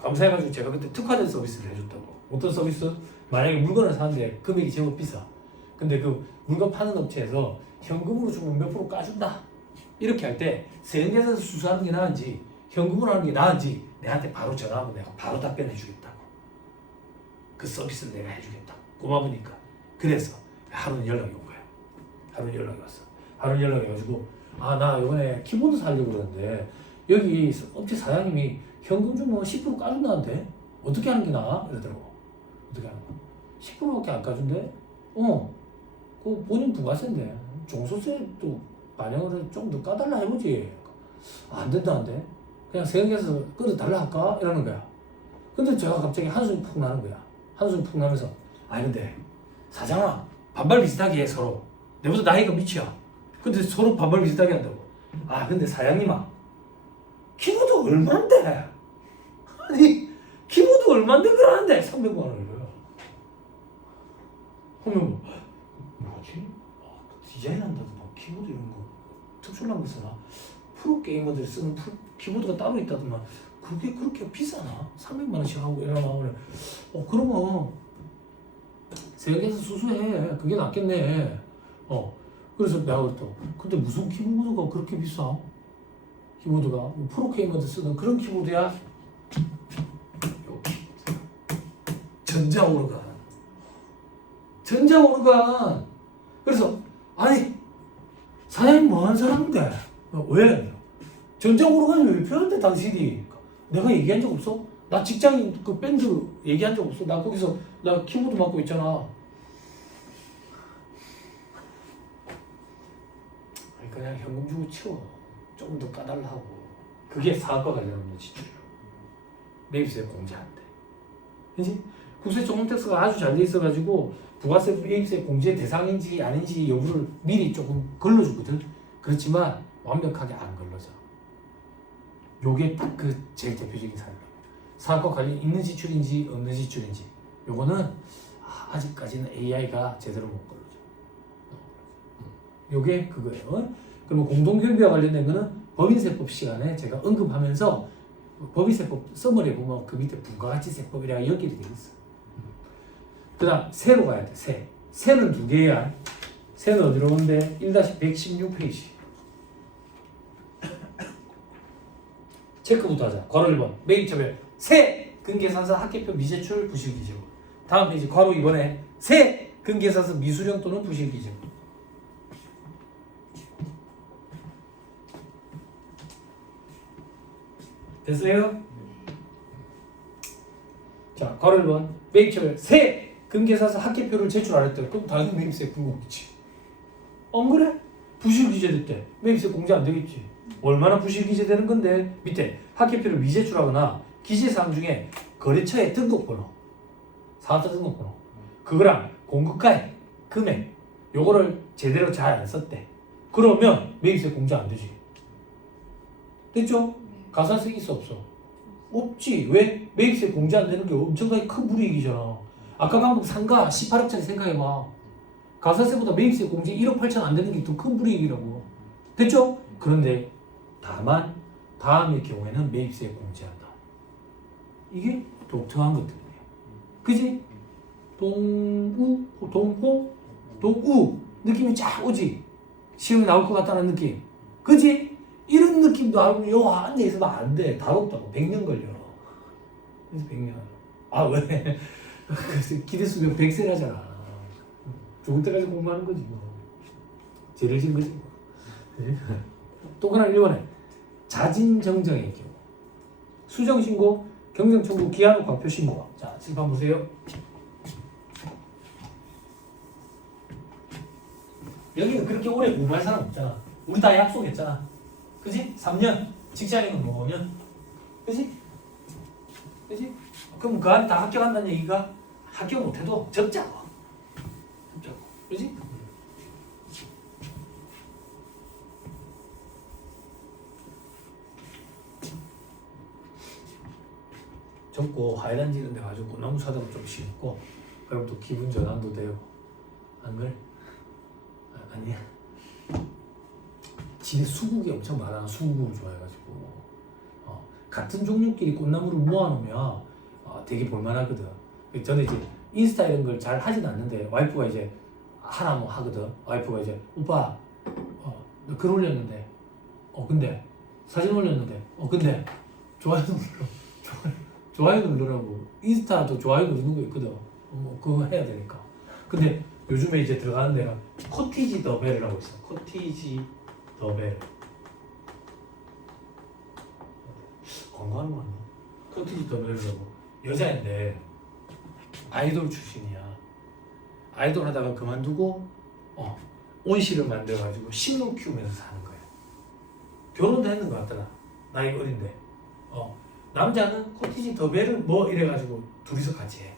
감사해가지고 제가 그때 특화된 서비스를 해줬다고. 어떤 서비스? 만약에 물건을 사는데 금액이 제법 비싸. 근데 그 물건 파는 업체에서 현금으로 주면 몇 프로 까준다. 이렇게 할 때 세금계산서 수수하는 게 나은지 현금으로 하는 게 나은지 내한테 바로 전화하면 내가 바로 답변해 주겠다고. 그 서비스를 내가 해주겠다고. 고마우니까. 그래서 하루는 연락이 온 거야. 하루는 연락이 왔어. 하루는 연락이 와가지고 나 이번에 키보드 사려고 그러는데 여기 업체 사장님이 현금 주면 10% 까준다는데 어떻게 하는 게 나아? 이러더라고. 어떻게 하는 거야? 10%밖에 안 까준대? 그 본인 부가세인데 종소세도 반영을 좀 더 까달라 해보지. 안 된다는데 그냥 세금에서 끌어달라 할까? 이러는 거야. 근데 제가 갑자기 한숨이 푹 나는 거야. 한숨이 푹 나면서 근데 사장아 반발 비슷하게 해 서로. 내보다 나이가 밑이야. 근데 서로 반발 비슷하게 한다고. 근데 사장님아 키보드 얼만데? 아니 키보드 얼만데 그러는데 300만 원을. 그러면 뭐지? 디자인한다고 막 키보드 이런 거 특출난 거 쓰나? 프로게이머들이 쓰는 키보드가 따로 있다더만 그게 그렇게 비싸나? 300만 원씩 하고 이러면 그러면 세영에서 수수해. 그게 낫겠네. 그래서 내가 그랬다. 근데 무슨 키보드가 그렇게 비싸? 키보드가 프로게이머들 쓰는 그런 키보드야? 요 키보드. 전자오르간. 그래서 아니 사장님 뭐하는 사람인데? 왜? 전자오르간이 왜 필요한데 당신이? 내가 얘기한 적 없어? 나 직장인 그 밴드 얘기한 적 없어? 나 거기서 나 키보드 맡고 있잖아. 그냥 현금 주고 치워. 조금 더 까달라고. 그게 사업과 관련된 지출이야. 매입세 공제한대. 그지? 국세청문택스가 아주 잘 돼 있어가지고 부가세 매입세 공제 대상인지 아닌지 여부를 미리 조금 걸러주거든. 그렇지만 완벽하게 안 걸러져. 요게 딱 그 제일 대표적인 사례예요. 사업과 관련 있는 지출인지 없는 지출인지. 요거는 아직까지는 AI가 제대로 못 걸러줘. 요게 그거예요. 그리고 공동경비와 관련된 거는 법인세법 시간에 제가 언급하면서 법인세법 서머리에 보면 그 밑에 부가가치세법이라 연결이 되어 있어. 그 다음 세로 가야 돼. 세는 두 개야. 세는 어디로 온대? 1-116페이지. 체크부터 하자. 괄호 1번 매입처별 세 근계산서 합계표 미제출 부실기재부. 다음 페이지 괄호 2번에 세 근계산서 미수령 또는 부실기재부. 됐어요? 자, 괄호 1번 매입처별 세 근계산서 합계표를 제출 안 했대. 그럼 당연히 매입세 불공이지. 안 그래? 부실기재됐대. 매입세 공제 안 되겠지. 얼마나 부실기재되는 건데 밑에 합계표를 미제출하거나 기재사항 중에 거래처의 등록번호, 사업자 등록번호, 그거랑 공급가액, 금액 요거를 제대로 잘 안 썼대. 그러면 매입세 공제 안 되지. 됐죠? 가산세 있어 없어? 없지. 왜? 매입세 공제 안 되는 게 엄청나게 큰 불이익이잖아. 아까 방금 상가 18억짜리 생각해봐. 가산세보다 매입세 공제 1억 8천 안 되는 게 더 큰 불이익이라고. 됐죠? 그런데 다만 다음의 경우에는 매입세 공제한다. 이게 독특한 것들이에요. 그지? 동우 느낌이 쫙 오지? 시험에 나올 것 같다는 느낌. 그지? 이런 느낌도 나오면 요 한 대 있으면 안 돼. 다롭다고. 100년 걸려. 그래서 100년. 아 왜? 기대수명 100세라잖아. 죽을 때까지 공부하는 거지 뭐. 죄를 진 거지 뭐. 또 하나 1번에 자진정정의 경우 수정신고, 경정청구, 기한 후 과표신고. 자, 칠판 보세요. 여기는 그렇게 오래 공부할 사람 없잖아. 우리 다 약속했잖아. 그지? 3년. 직장인은 5년. 그지? 그지? 그럼 그 안에 다 합격한다는 얘기가 합격 못해도 접자고. 접자고. 그지? 접고 하이란지 이런 데 가지고 너무 사다가 좀 심고 그럼 또 기분 전환도 되고. 안 그래? 아니야. 집에 수국이 엄청 많아. 수국을 좋아해가지고 같은 종류끼리 꽃나무를 모아놓으면 되게 볼만하거든. 저는 이제 인스타 이런 걸 잘 하진 않는데 와이프가 이제 하나 뭐 하거든. 와이프가 이제 오빠 너 글 올렸는데 근데 사진 올렸는데 근데 좋아요 눌러. 좋아요 누르라고. 인스타도 좋아요 누르는 거 있거든. 그거 해야 되니까. 근데 요즘에 이제 들어가는 데가 코티지 더 벨이라고 있어. 코티지 더 벨. 광고하는 거 아니야? 코티지 더 벨이라고. 여자인데 아이돌 출신이야. 아이돌 하다가 그만두고 온실을 만들어가지고 식물 키우면서 사는 거야. 결혼도 했는 것 같더라. 나이 어린데. 남자는 코티지 더 벨을 뭐 이래가지고 둘이서 같이 해.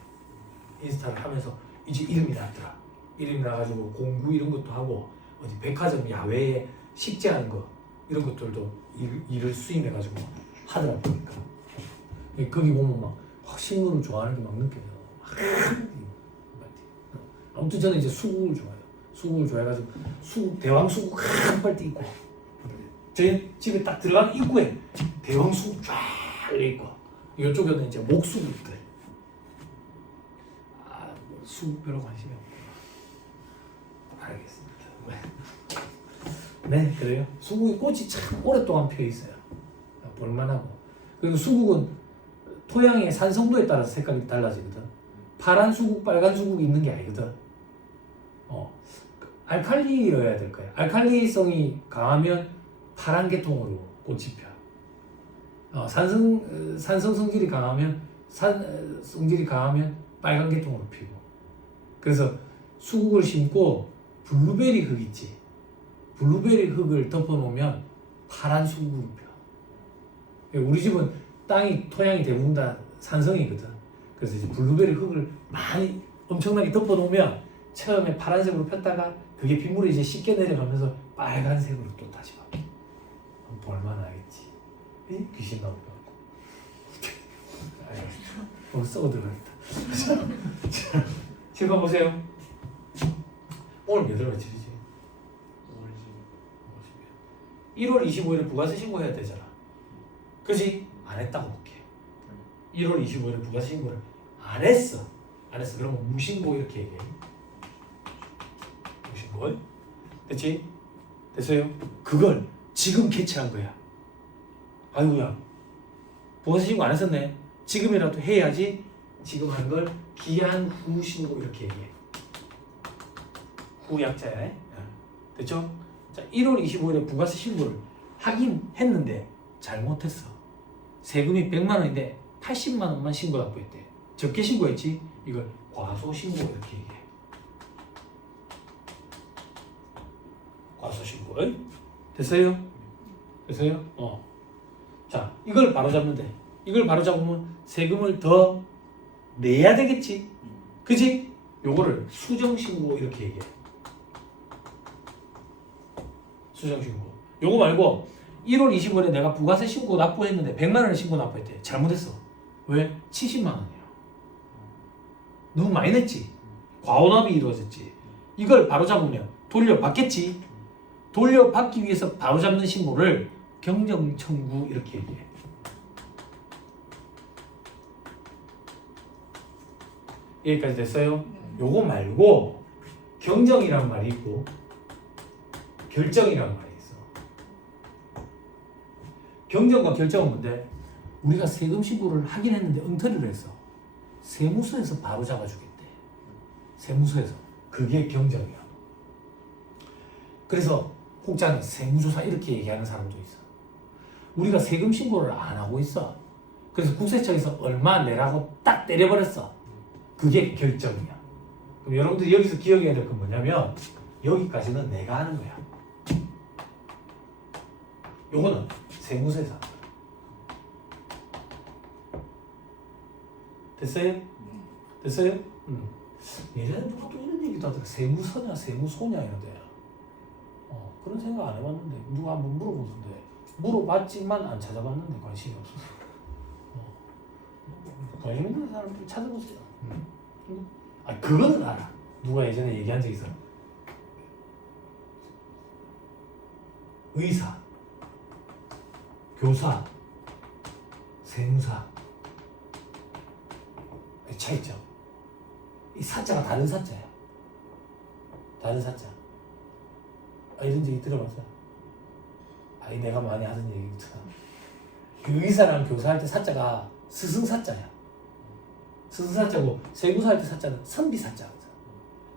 인스타를 하면서 이제 이름이 났더라. 이름이 나가지고 공구 이런 것도 하고 어디 백화점 야외에 식재하는 거 이런 것들도 일을 수임해가지고 하더라고. 그러니까 거기 보면 막 식물을 좋아하는 게 막 느껴져. 아무튼 저는 이제 수국을 좋아해요. 수국을 좋아해가지고 수국 대왕 수국 한 빨대 있고 저희 집에 딱 들어가는 입구에 대왕 수국 쫙 있고 이쪽에는 이제 목수국들. 수국 별로 관심이 없고. 네, 그래요. 수국이 꽃이 참 오랫동안 피어 있어요. 볼만하고. 그리고 수국은 토양의 산성도에 따라서 색깔이 달라지거든. 파란 수국, 빨간 수국이 있는 게 아니거든. 알칼리여야 될 거야. 알칼리성이 강하면 파란 계통으로 꽃이 펴. 산성 성질이 강하면 성질이 강하면 빨간 계통으로 피고. 그래서 수국을 심고 블루베리 흙 있지. 블루베리 흙을 덮어놓으면 파란 수국을 펴. 우리 집은 토양이 대부분 다 산성이거든. 그래서 이제 블루베리 흙을 많이 엄청나게 덮어놓으면 처음에 파란색으로 폈다가 그게 빗물이 이제 씻겨 내려가면서 빨간색으로 또 다시 바뀌어. 볼만하겠지. 귀신 나올 것 같고. 썩어 들어가겠다. 자, 실컷 보세요. 오늘 몇 월 며칠이지? 1월 25일에 부가세 신고해야 되잖아. 그지? 안 했다고 볼게. 1월 25일에 부가세 신고를 안 했어. 그러면 무신고 이렇게 얘기해. 무신고. 됐지? 됐어요? 그걸 지금 개최한 거야. 아이고야. 부가세 신고 안 했었네. 지금이라도 해야지. 지금 한 걸 기한 후 신고 이렇게 얘기해. 후 약자야. 됐죠? 자, 1월 25일에 부가세 신고를 하긴 했는데 잘못했어. 세금이 100만 원인데 80만 원만 신고 납부했대. 적게 신고했지? 이걸 과소 신고 이렇게 얘기해. 과소 신고. 됐어요? 됐어요? 자, 이걸 바로잡는데 이걸 바로잡으면 세금을 더 내야 되겠지? 그지? 요거를 수정신고 이렇게 얘기해. 수정신고. 요거 말고 1월 25일에 내가 부가세 신고 납부했는데 100만 원을 신고 납부했대. 잘못했어. 왜? 70만 원이야. 너무 많이 냈지? 과오납이 이루어졌지. 이걸 바로잡으면 돌려받겠지? 돌려받기 위해서 바로잡는 신고를 경정청구 이렇게 얘기해. 여기까지 됐어요? 요거 말고 경정이란 말이 있고 결정이란 말이 있어. 경정과 결정은 뭔데? 우리가 세금 신고를 하긴 했는데 엉터리를 했어. 세무서에서 바로 잡아주겠대. 세무서에서. 그게 경정이야. 그래서 혹자는 세무조사 이렇게 얘기하는 사람도 있어. 우리가 세금 신고를 안 하고 있어. 그래서 국세청에서 얼마 내라고 딱 때려버렸어. 그게 결정이야. 그럼 여러분들이 여기서 기억해야 될 건 뭐냐면 여기까지는 내가 하는 거야. 요거는 세무서에서 하는 거야. 됐어요? 됐어요? 예전에 누가 또 이런 얘기도 하더라. 세무서냐 세무소냐 이런데 그런 생각 안 해봤는데 누가 한번 물어보던데 물어봤지만 안 찾아봤는데 관심이 없어서 관심 있는 사람들 찾아보세요. 그거는 알아. 누가 예전에 얘기한 적 있어. 의사, 교사, 세무사 차이점. 이 사자가 다른 사자야. 다른 사자. 이런 얘기 들어봤어? 내가 많이 하던 얘기구나. 그 의사랑 교사할 때 사자가 스승사자야. 스승사자고 세무사 할 때 사자는 선비사자거든.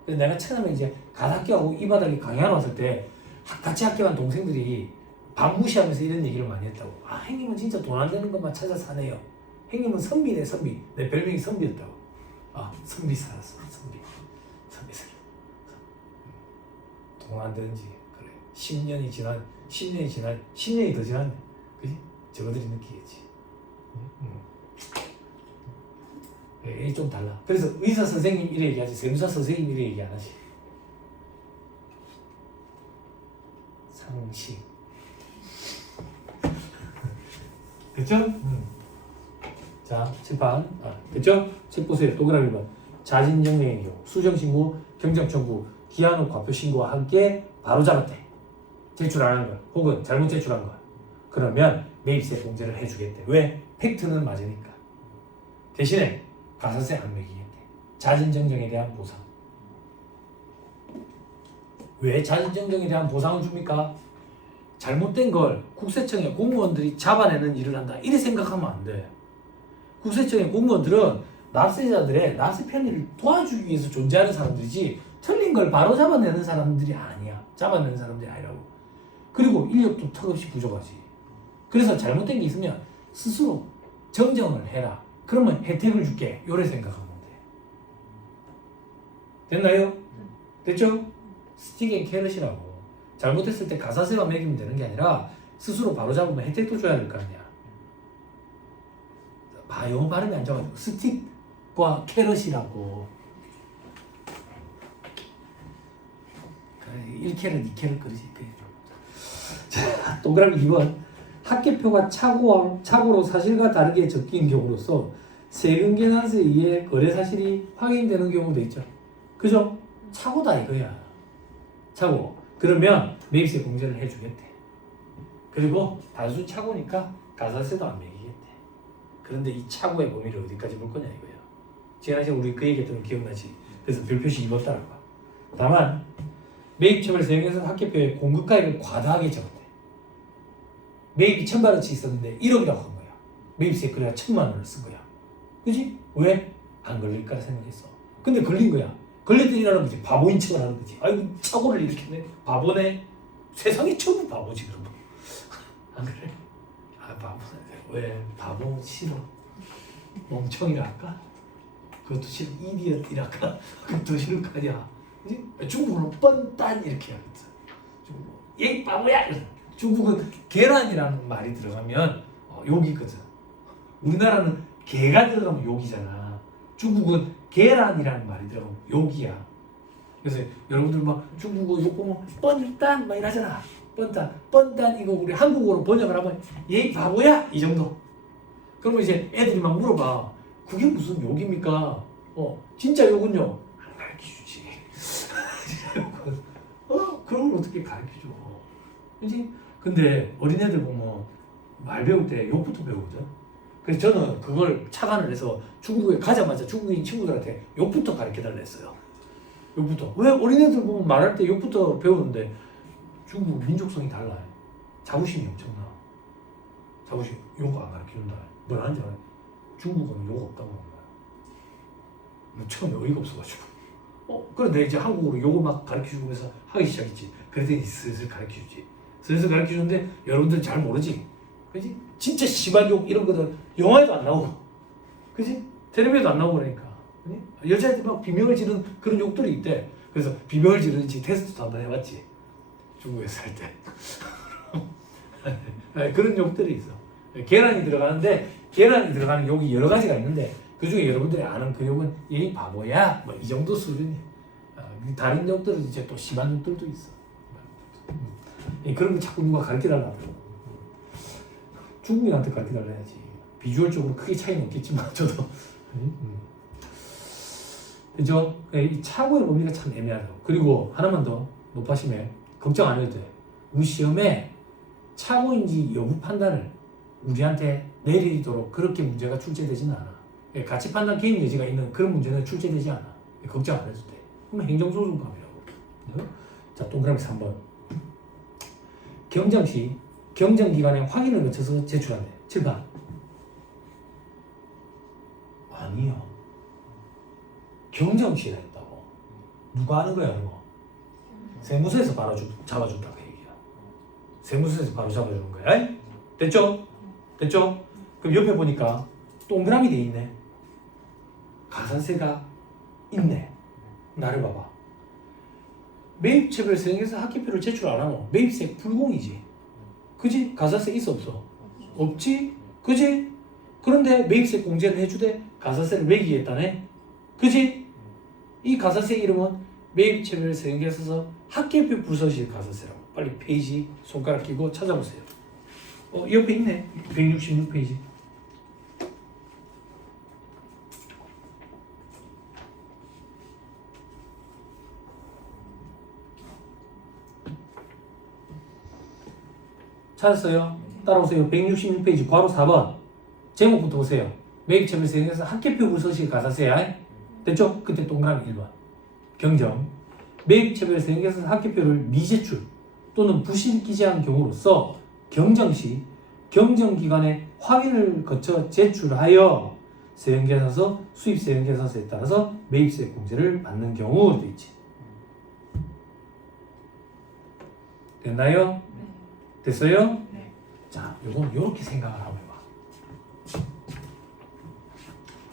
근데 내가 처음에 이제 갓학교하고 이 바닥에 강의하러 왔을 때 같이 학교간 동생들이 반무시하면서 이런 얘기를 많이 했다고. 형님은 진짜 돈 안 되는 것만 찾아 사네요. 형님은 선비네 선비. 내 별명이 선비였다고. 선비 살았어. 선비 살. 돈 안 되는지 그래. 10년이 더 지났네. 그지? 저거들이 느끼겠지. 이게 좀 달라. 그래서 의사 선생님 이래 얘기하지 세무사 선생님 이래 얘기 안 하지. 상식. 그쵸? 자, 칠판. 그쵸? 책 보세요. 동그라미 1번. 자진정명의 경우 수정신고, 경정청구, 기한 후 과표신고와 함께 바로 잡았대. 제출 안 한 거야. 혹은 잘못 제출한 거야. 그러면 매입세 공제를 해주겠대. 왜? 팩트는 맞으니까. 대신에 가산세 안 매기겠대. 자진정정에 대한 보상. 왜 자진정정에 대한 보상을 줍니까? 잘못된 걸 국세청의 공무원들이 잡아내는 일을 한다. 이렇게 생각하면 안 돼. 국세청의 공무원들은 납세자들의 납세 편의를 도와주기 위해서 존재하는 사람들이지 틀린 걸 바로 잡아내는 사람들이 아니야. 잡아내는 사람들이 아니라고. 그리고 인력도 턱없이 부족하지. 그래서 잘못된 게 있으면 스스로 정정을 해라. 그러면 혜택을 줄게. 요래 생각하면 돼. 됐나요? 됐죠? 스틱 앤 캐럿이라고. 잘못했을 때 가사세만 매기면 되는 게 아니라 스스로 바로 잡으면 혜택도 줘야 될 거 아니야. 영어 발음이 안 좋아가지고 스틱과 캐럿이라고. 1캐럿, 2캐럿 그러지. 자, 동그라미 2번. 합계표가 착오로 사실과 다르게 적힌 경우로서 세금 계산서에 의해 거래 사실이 확인되는 경우도 있죠. 그죠? 착오다 이거야. 착오. 그러면 매입세 공제를 해주겠대. 그리고 단순 착오니까 가산세도 안 매기겠대. 그런데 이 착오의 범위를 어디까지 볼 거냐 이거야. 지난주에 우리 그 얘기했던 거 기억나지? 그래서 별표시 2번 따라가. 다만 매입처벌 사용해서 합계표에 공급가액을 과다하게 적었대. 매입이 1,000만 원치 있었는데 1억이라고 한 거야. 매입세 그래야 1,000만 원을 쓴 거야. 그지? 왜? 안 걸릴까 생각했어. 근데 걸린 거야. 걸렸더니라는 거지. 바보인 척을 하는 거지. 아이고 착오를 일으켰네. 바보네. 세상에 처음 바보지 그런 거. 안 그래? 아 바보네. 왜? 바보 싫어. 멍청이라 할까? 그것도 싫어. 이디엇이라 할까? 그것도 싫을 거 아니야. 그지? 중국어로 뻔딴 이렇게 하거든. 중국어. 얘 바보야! 중국은 계란이라는 말이 들어가면 욕이거든. 우리나라는 개가 들어가면 욕이잖아. 중국은 계란이라는 말이 들어가면 욕이야. 그래서 여러분들 막 중국어 욕 보면 뻔딴 막 이러잖아. 뻔딴 이거 우리 한국어로 번역을 하면 얘 바보야 이 정도. 그러면 이제 애들이 막 물어봐. 그게 무슨 욕입니까? 진짜 욕은요? 안 가르쳐주지. 그런 걸 어떻게 가르쳐줘? 그지? 근데 어린애들 보면 말 배울 때 욕부터 배우거든. 그래서 저는 그걸 착안을 해서 중국에 가자마자 중국인 친구들한테 욕부터 가르쳐달라 했어요. 욕부터. 왜 어린애들 보면 말할 때 욕부터 배우는데 중국 민족성이 달라요. 자부심이 엄청나. 자부심. 욕 안 가르쳐준다. 뭘 하는지 알아요? 중국어는 욕 없다고 하는 거야. 뭐 처음에 어이가 없어가지고. 그런데 이제 한국어로 욕을 막 가르쳐주고 해서 하기 시작했지. 그랬더니 슬슬 가르쳐주지. 슬슬 가르쳐주는데 여러분들 잘 모르지? 그지? 진짜 심한 욕 이런 거는 영화에도 안 나오고, 그지? 텔레비에도 안 나오고 그러니까. 그지? 여자애들 막 비명을 지르는 그런 욕들이 있대. 그래서 비명을 지르는지 테스트도 한번 해봤지. 중국에서 살 때. 그런 욕들이 있어. 계란이 들어가는데 계란이 들어가는 욕이 여러 가지가 있는데 그 중에 여러분들이 아는 그 욕은 얘 바보야 뭐 이 정도 수준이야. 다른 욕들은 이제 또 심한 욕들도 있어. 그런 거 자꾸 누가 가르쳐달라고. 중국인한테 가르쳐달라 해야지. 비주얼적으로 크게 차이는 없겠지만 저도. 그죠? 이 착오의 범위가 참 애매하다고. 그리고 하나만 더 높아심에 걱정 안 해도 돼. 우리 시험에 착오인지 여부 판단을 우리한테 내리도록 그렇게 문제가 출제되지는 않아. 가치 판단 개인 여지가 있는 그런 문제는 출제되지 않아. 걱정 안 해도 돼. 그러면 행정소송감이라고. 네? 자, 동그라미 3번. 경정 시 경정기관의 확인을 거쳐서 제출한대. 7번. 아니요. 경정시라 했다고. 누가 하는 거야, 그거? 세무서에서 바로 잡아준다 그 얘기야. 세무서에서 바로 잡아주는 거야. 됐죠? 됐죠? 그럼 옆에 보니까 동그라미 돼 있네. 가산세가 있네. 나를 봐봐. 매입처벌 사용해서 합계표를 제출 안 하면 매입세 불공이지. 그지? 가산세 있어 없어? 없지? 그지? 그런데 매입세 공제를 해주되 가산세를 매기겠다네. 그지? 이 가산세 이름은 매입처벌 사용해서 합계표 불서실 가산세라고. 빨리 페이지 손가락 끼고 찾아보세요. 옆에 있네. 166페이지. 찾았어요? 따라오세요. 166페이지 괄호 4번. 제목부터 보세요. 매입처벌 사용해서 합계표 불서실 가산세야. 됐죠? 그때 동그라미 1번. 경정. 매입처벌 사용해서 합계표를 미제출. 또는 부실기재한 경우로서 경정시 경정기관의 확인을 거쳐 제출하여 세금계산서, 수입세금계산서에 따라서 매입세 공제를 받는 경우 돼 있지. 됐나요? 됐어요? 네. 자, 요건 요렇게 생각을 하고 해봐.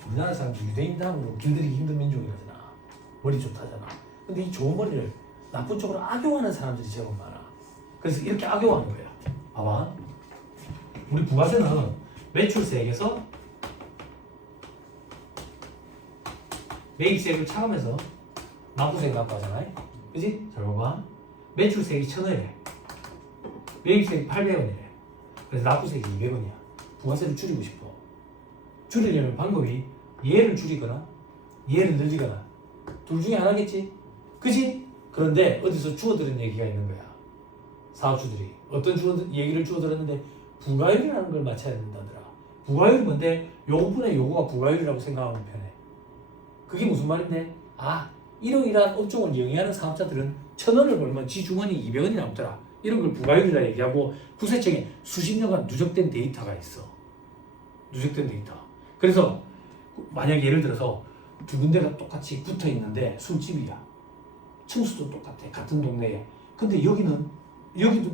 우리나라 사람들 유대인당으로 길들이기 힘든 민족이라잖아. 머리 좋다잖아. 근데 이 좋은 머리를 나쁜 쪽으로 악용하는 사람들이 제법 많아. 그래서 이렇게 악용하는 거야. 봐봐. 우리 부가세는 매출세액에서 매입세액을 차감해서 납부세액 납부하잖아. 그지? 잘 봐봐. 매출세액이 1,000원이래. 매입세액 800원이래. 그래서 납부세액이 200원이야. 부가세를 줄이고 싶어. 줄이려면 방법이 얘를 줄이거나 얘를 늘리거나 둘 중에 하나겠지? 그지? 그런데 어디서 주워들은 얘기가 있는 거야. 사업주들이 어떤 얘기를 주워들었는데 부가율이라는 걸 맞춰야 된다더라. 부가율이 뭔데? 요거분의 요거가 부가율이라고 생각하면 편해. 그게 무슨 말인데? 아, 이러이러한 업종을 영위하는 사업자들은 1,000원을 벌면 지 주머니 200원이 남더라. 이런 걸 부가율이라 얘기하고 구세청에 수십 년간 누적된 데이터가 있어. 누적된 데이터. 그래서 만약 예를 들어서 두 군데가 똑같이 붙어 있는데 술집이야. 층수도 똑같아. 같은 동네에. 근데 여기도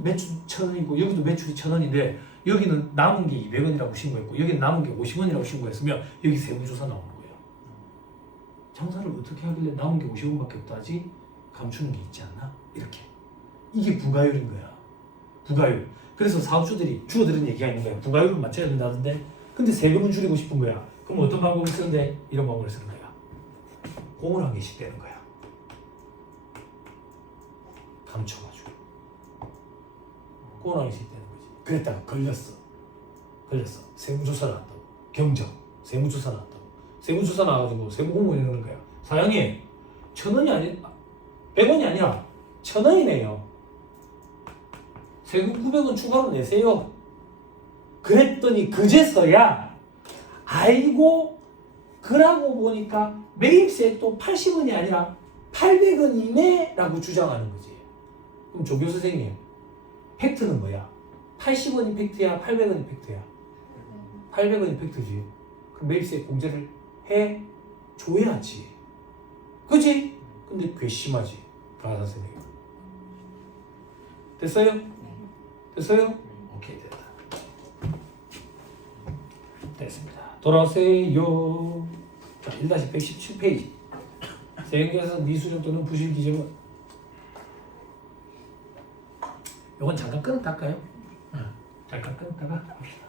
매출 1,000원이고 여기도 매출이 1,000원인데 여기는 남은 게 200원이라고 신고했고 여기는 남은 게 50원이라고 신고했으면 여기 세무조사 나오는 거예요. 장사를 어떻게 하길래 남은 게 50원밖에 없다 하지? 감추는 게 있지 않나? 이렇게. 이게 부가율인 거야. 부가율. 그래서 사업주들이 주어들은 얘기가 있는 거야. 부가율을 맞춰야 된다는데 근데 세금은 줄이고 싶은 거야. 그럼 어떤 방법을 쓰는데? 이런 방법을 쓰는 거야. 공을 한 개씩 떼는 거야. 감춰가지고. 공을 한 개씩 떼는 거지. 그랬다가 걸렸어. 세무조사 나왔다고. 경정. 세무조사 나왔다고. 세무조사 나와가지고 세무공무원이 그러는 거야. 사장님, 1,000원이 아니, 100원이 아니라 1,000원이네요. 세금 900원 추가로 내세요. 그랬더니 그제서야 아이고 그러고 보니까 매입세액도 80원이 아니라 800원이네 라고 주장하는 거지. 그럼 조교 선생님, 팩트는 뭐야? 80원이 팩트야? 800원이 팩트야? 800원이 팩트지. 그럼 매입세액 공제를 해줘야지. 그치? 근데 괘씸하지. 강사 선생님. 됐어요? 됐어요? 오케이, 됐다. 됐습니다. 돌아오세요. 자, 1-117페이지. 세금계산 미수령 또는 부실기재원. 이건 잠깐 끊었다 할까요? 잠깐 끊었다가 합시다.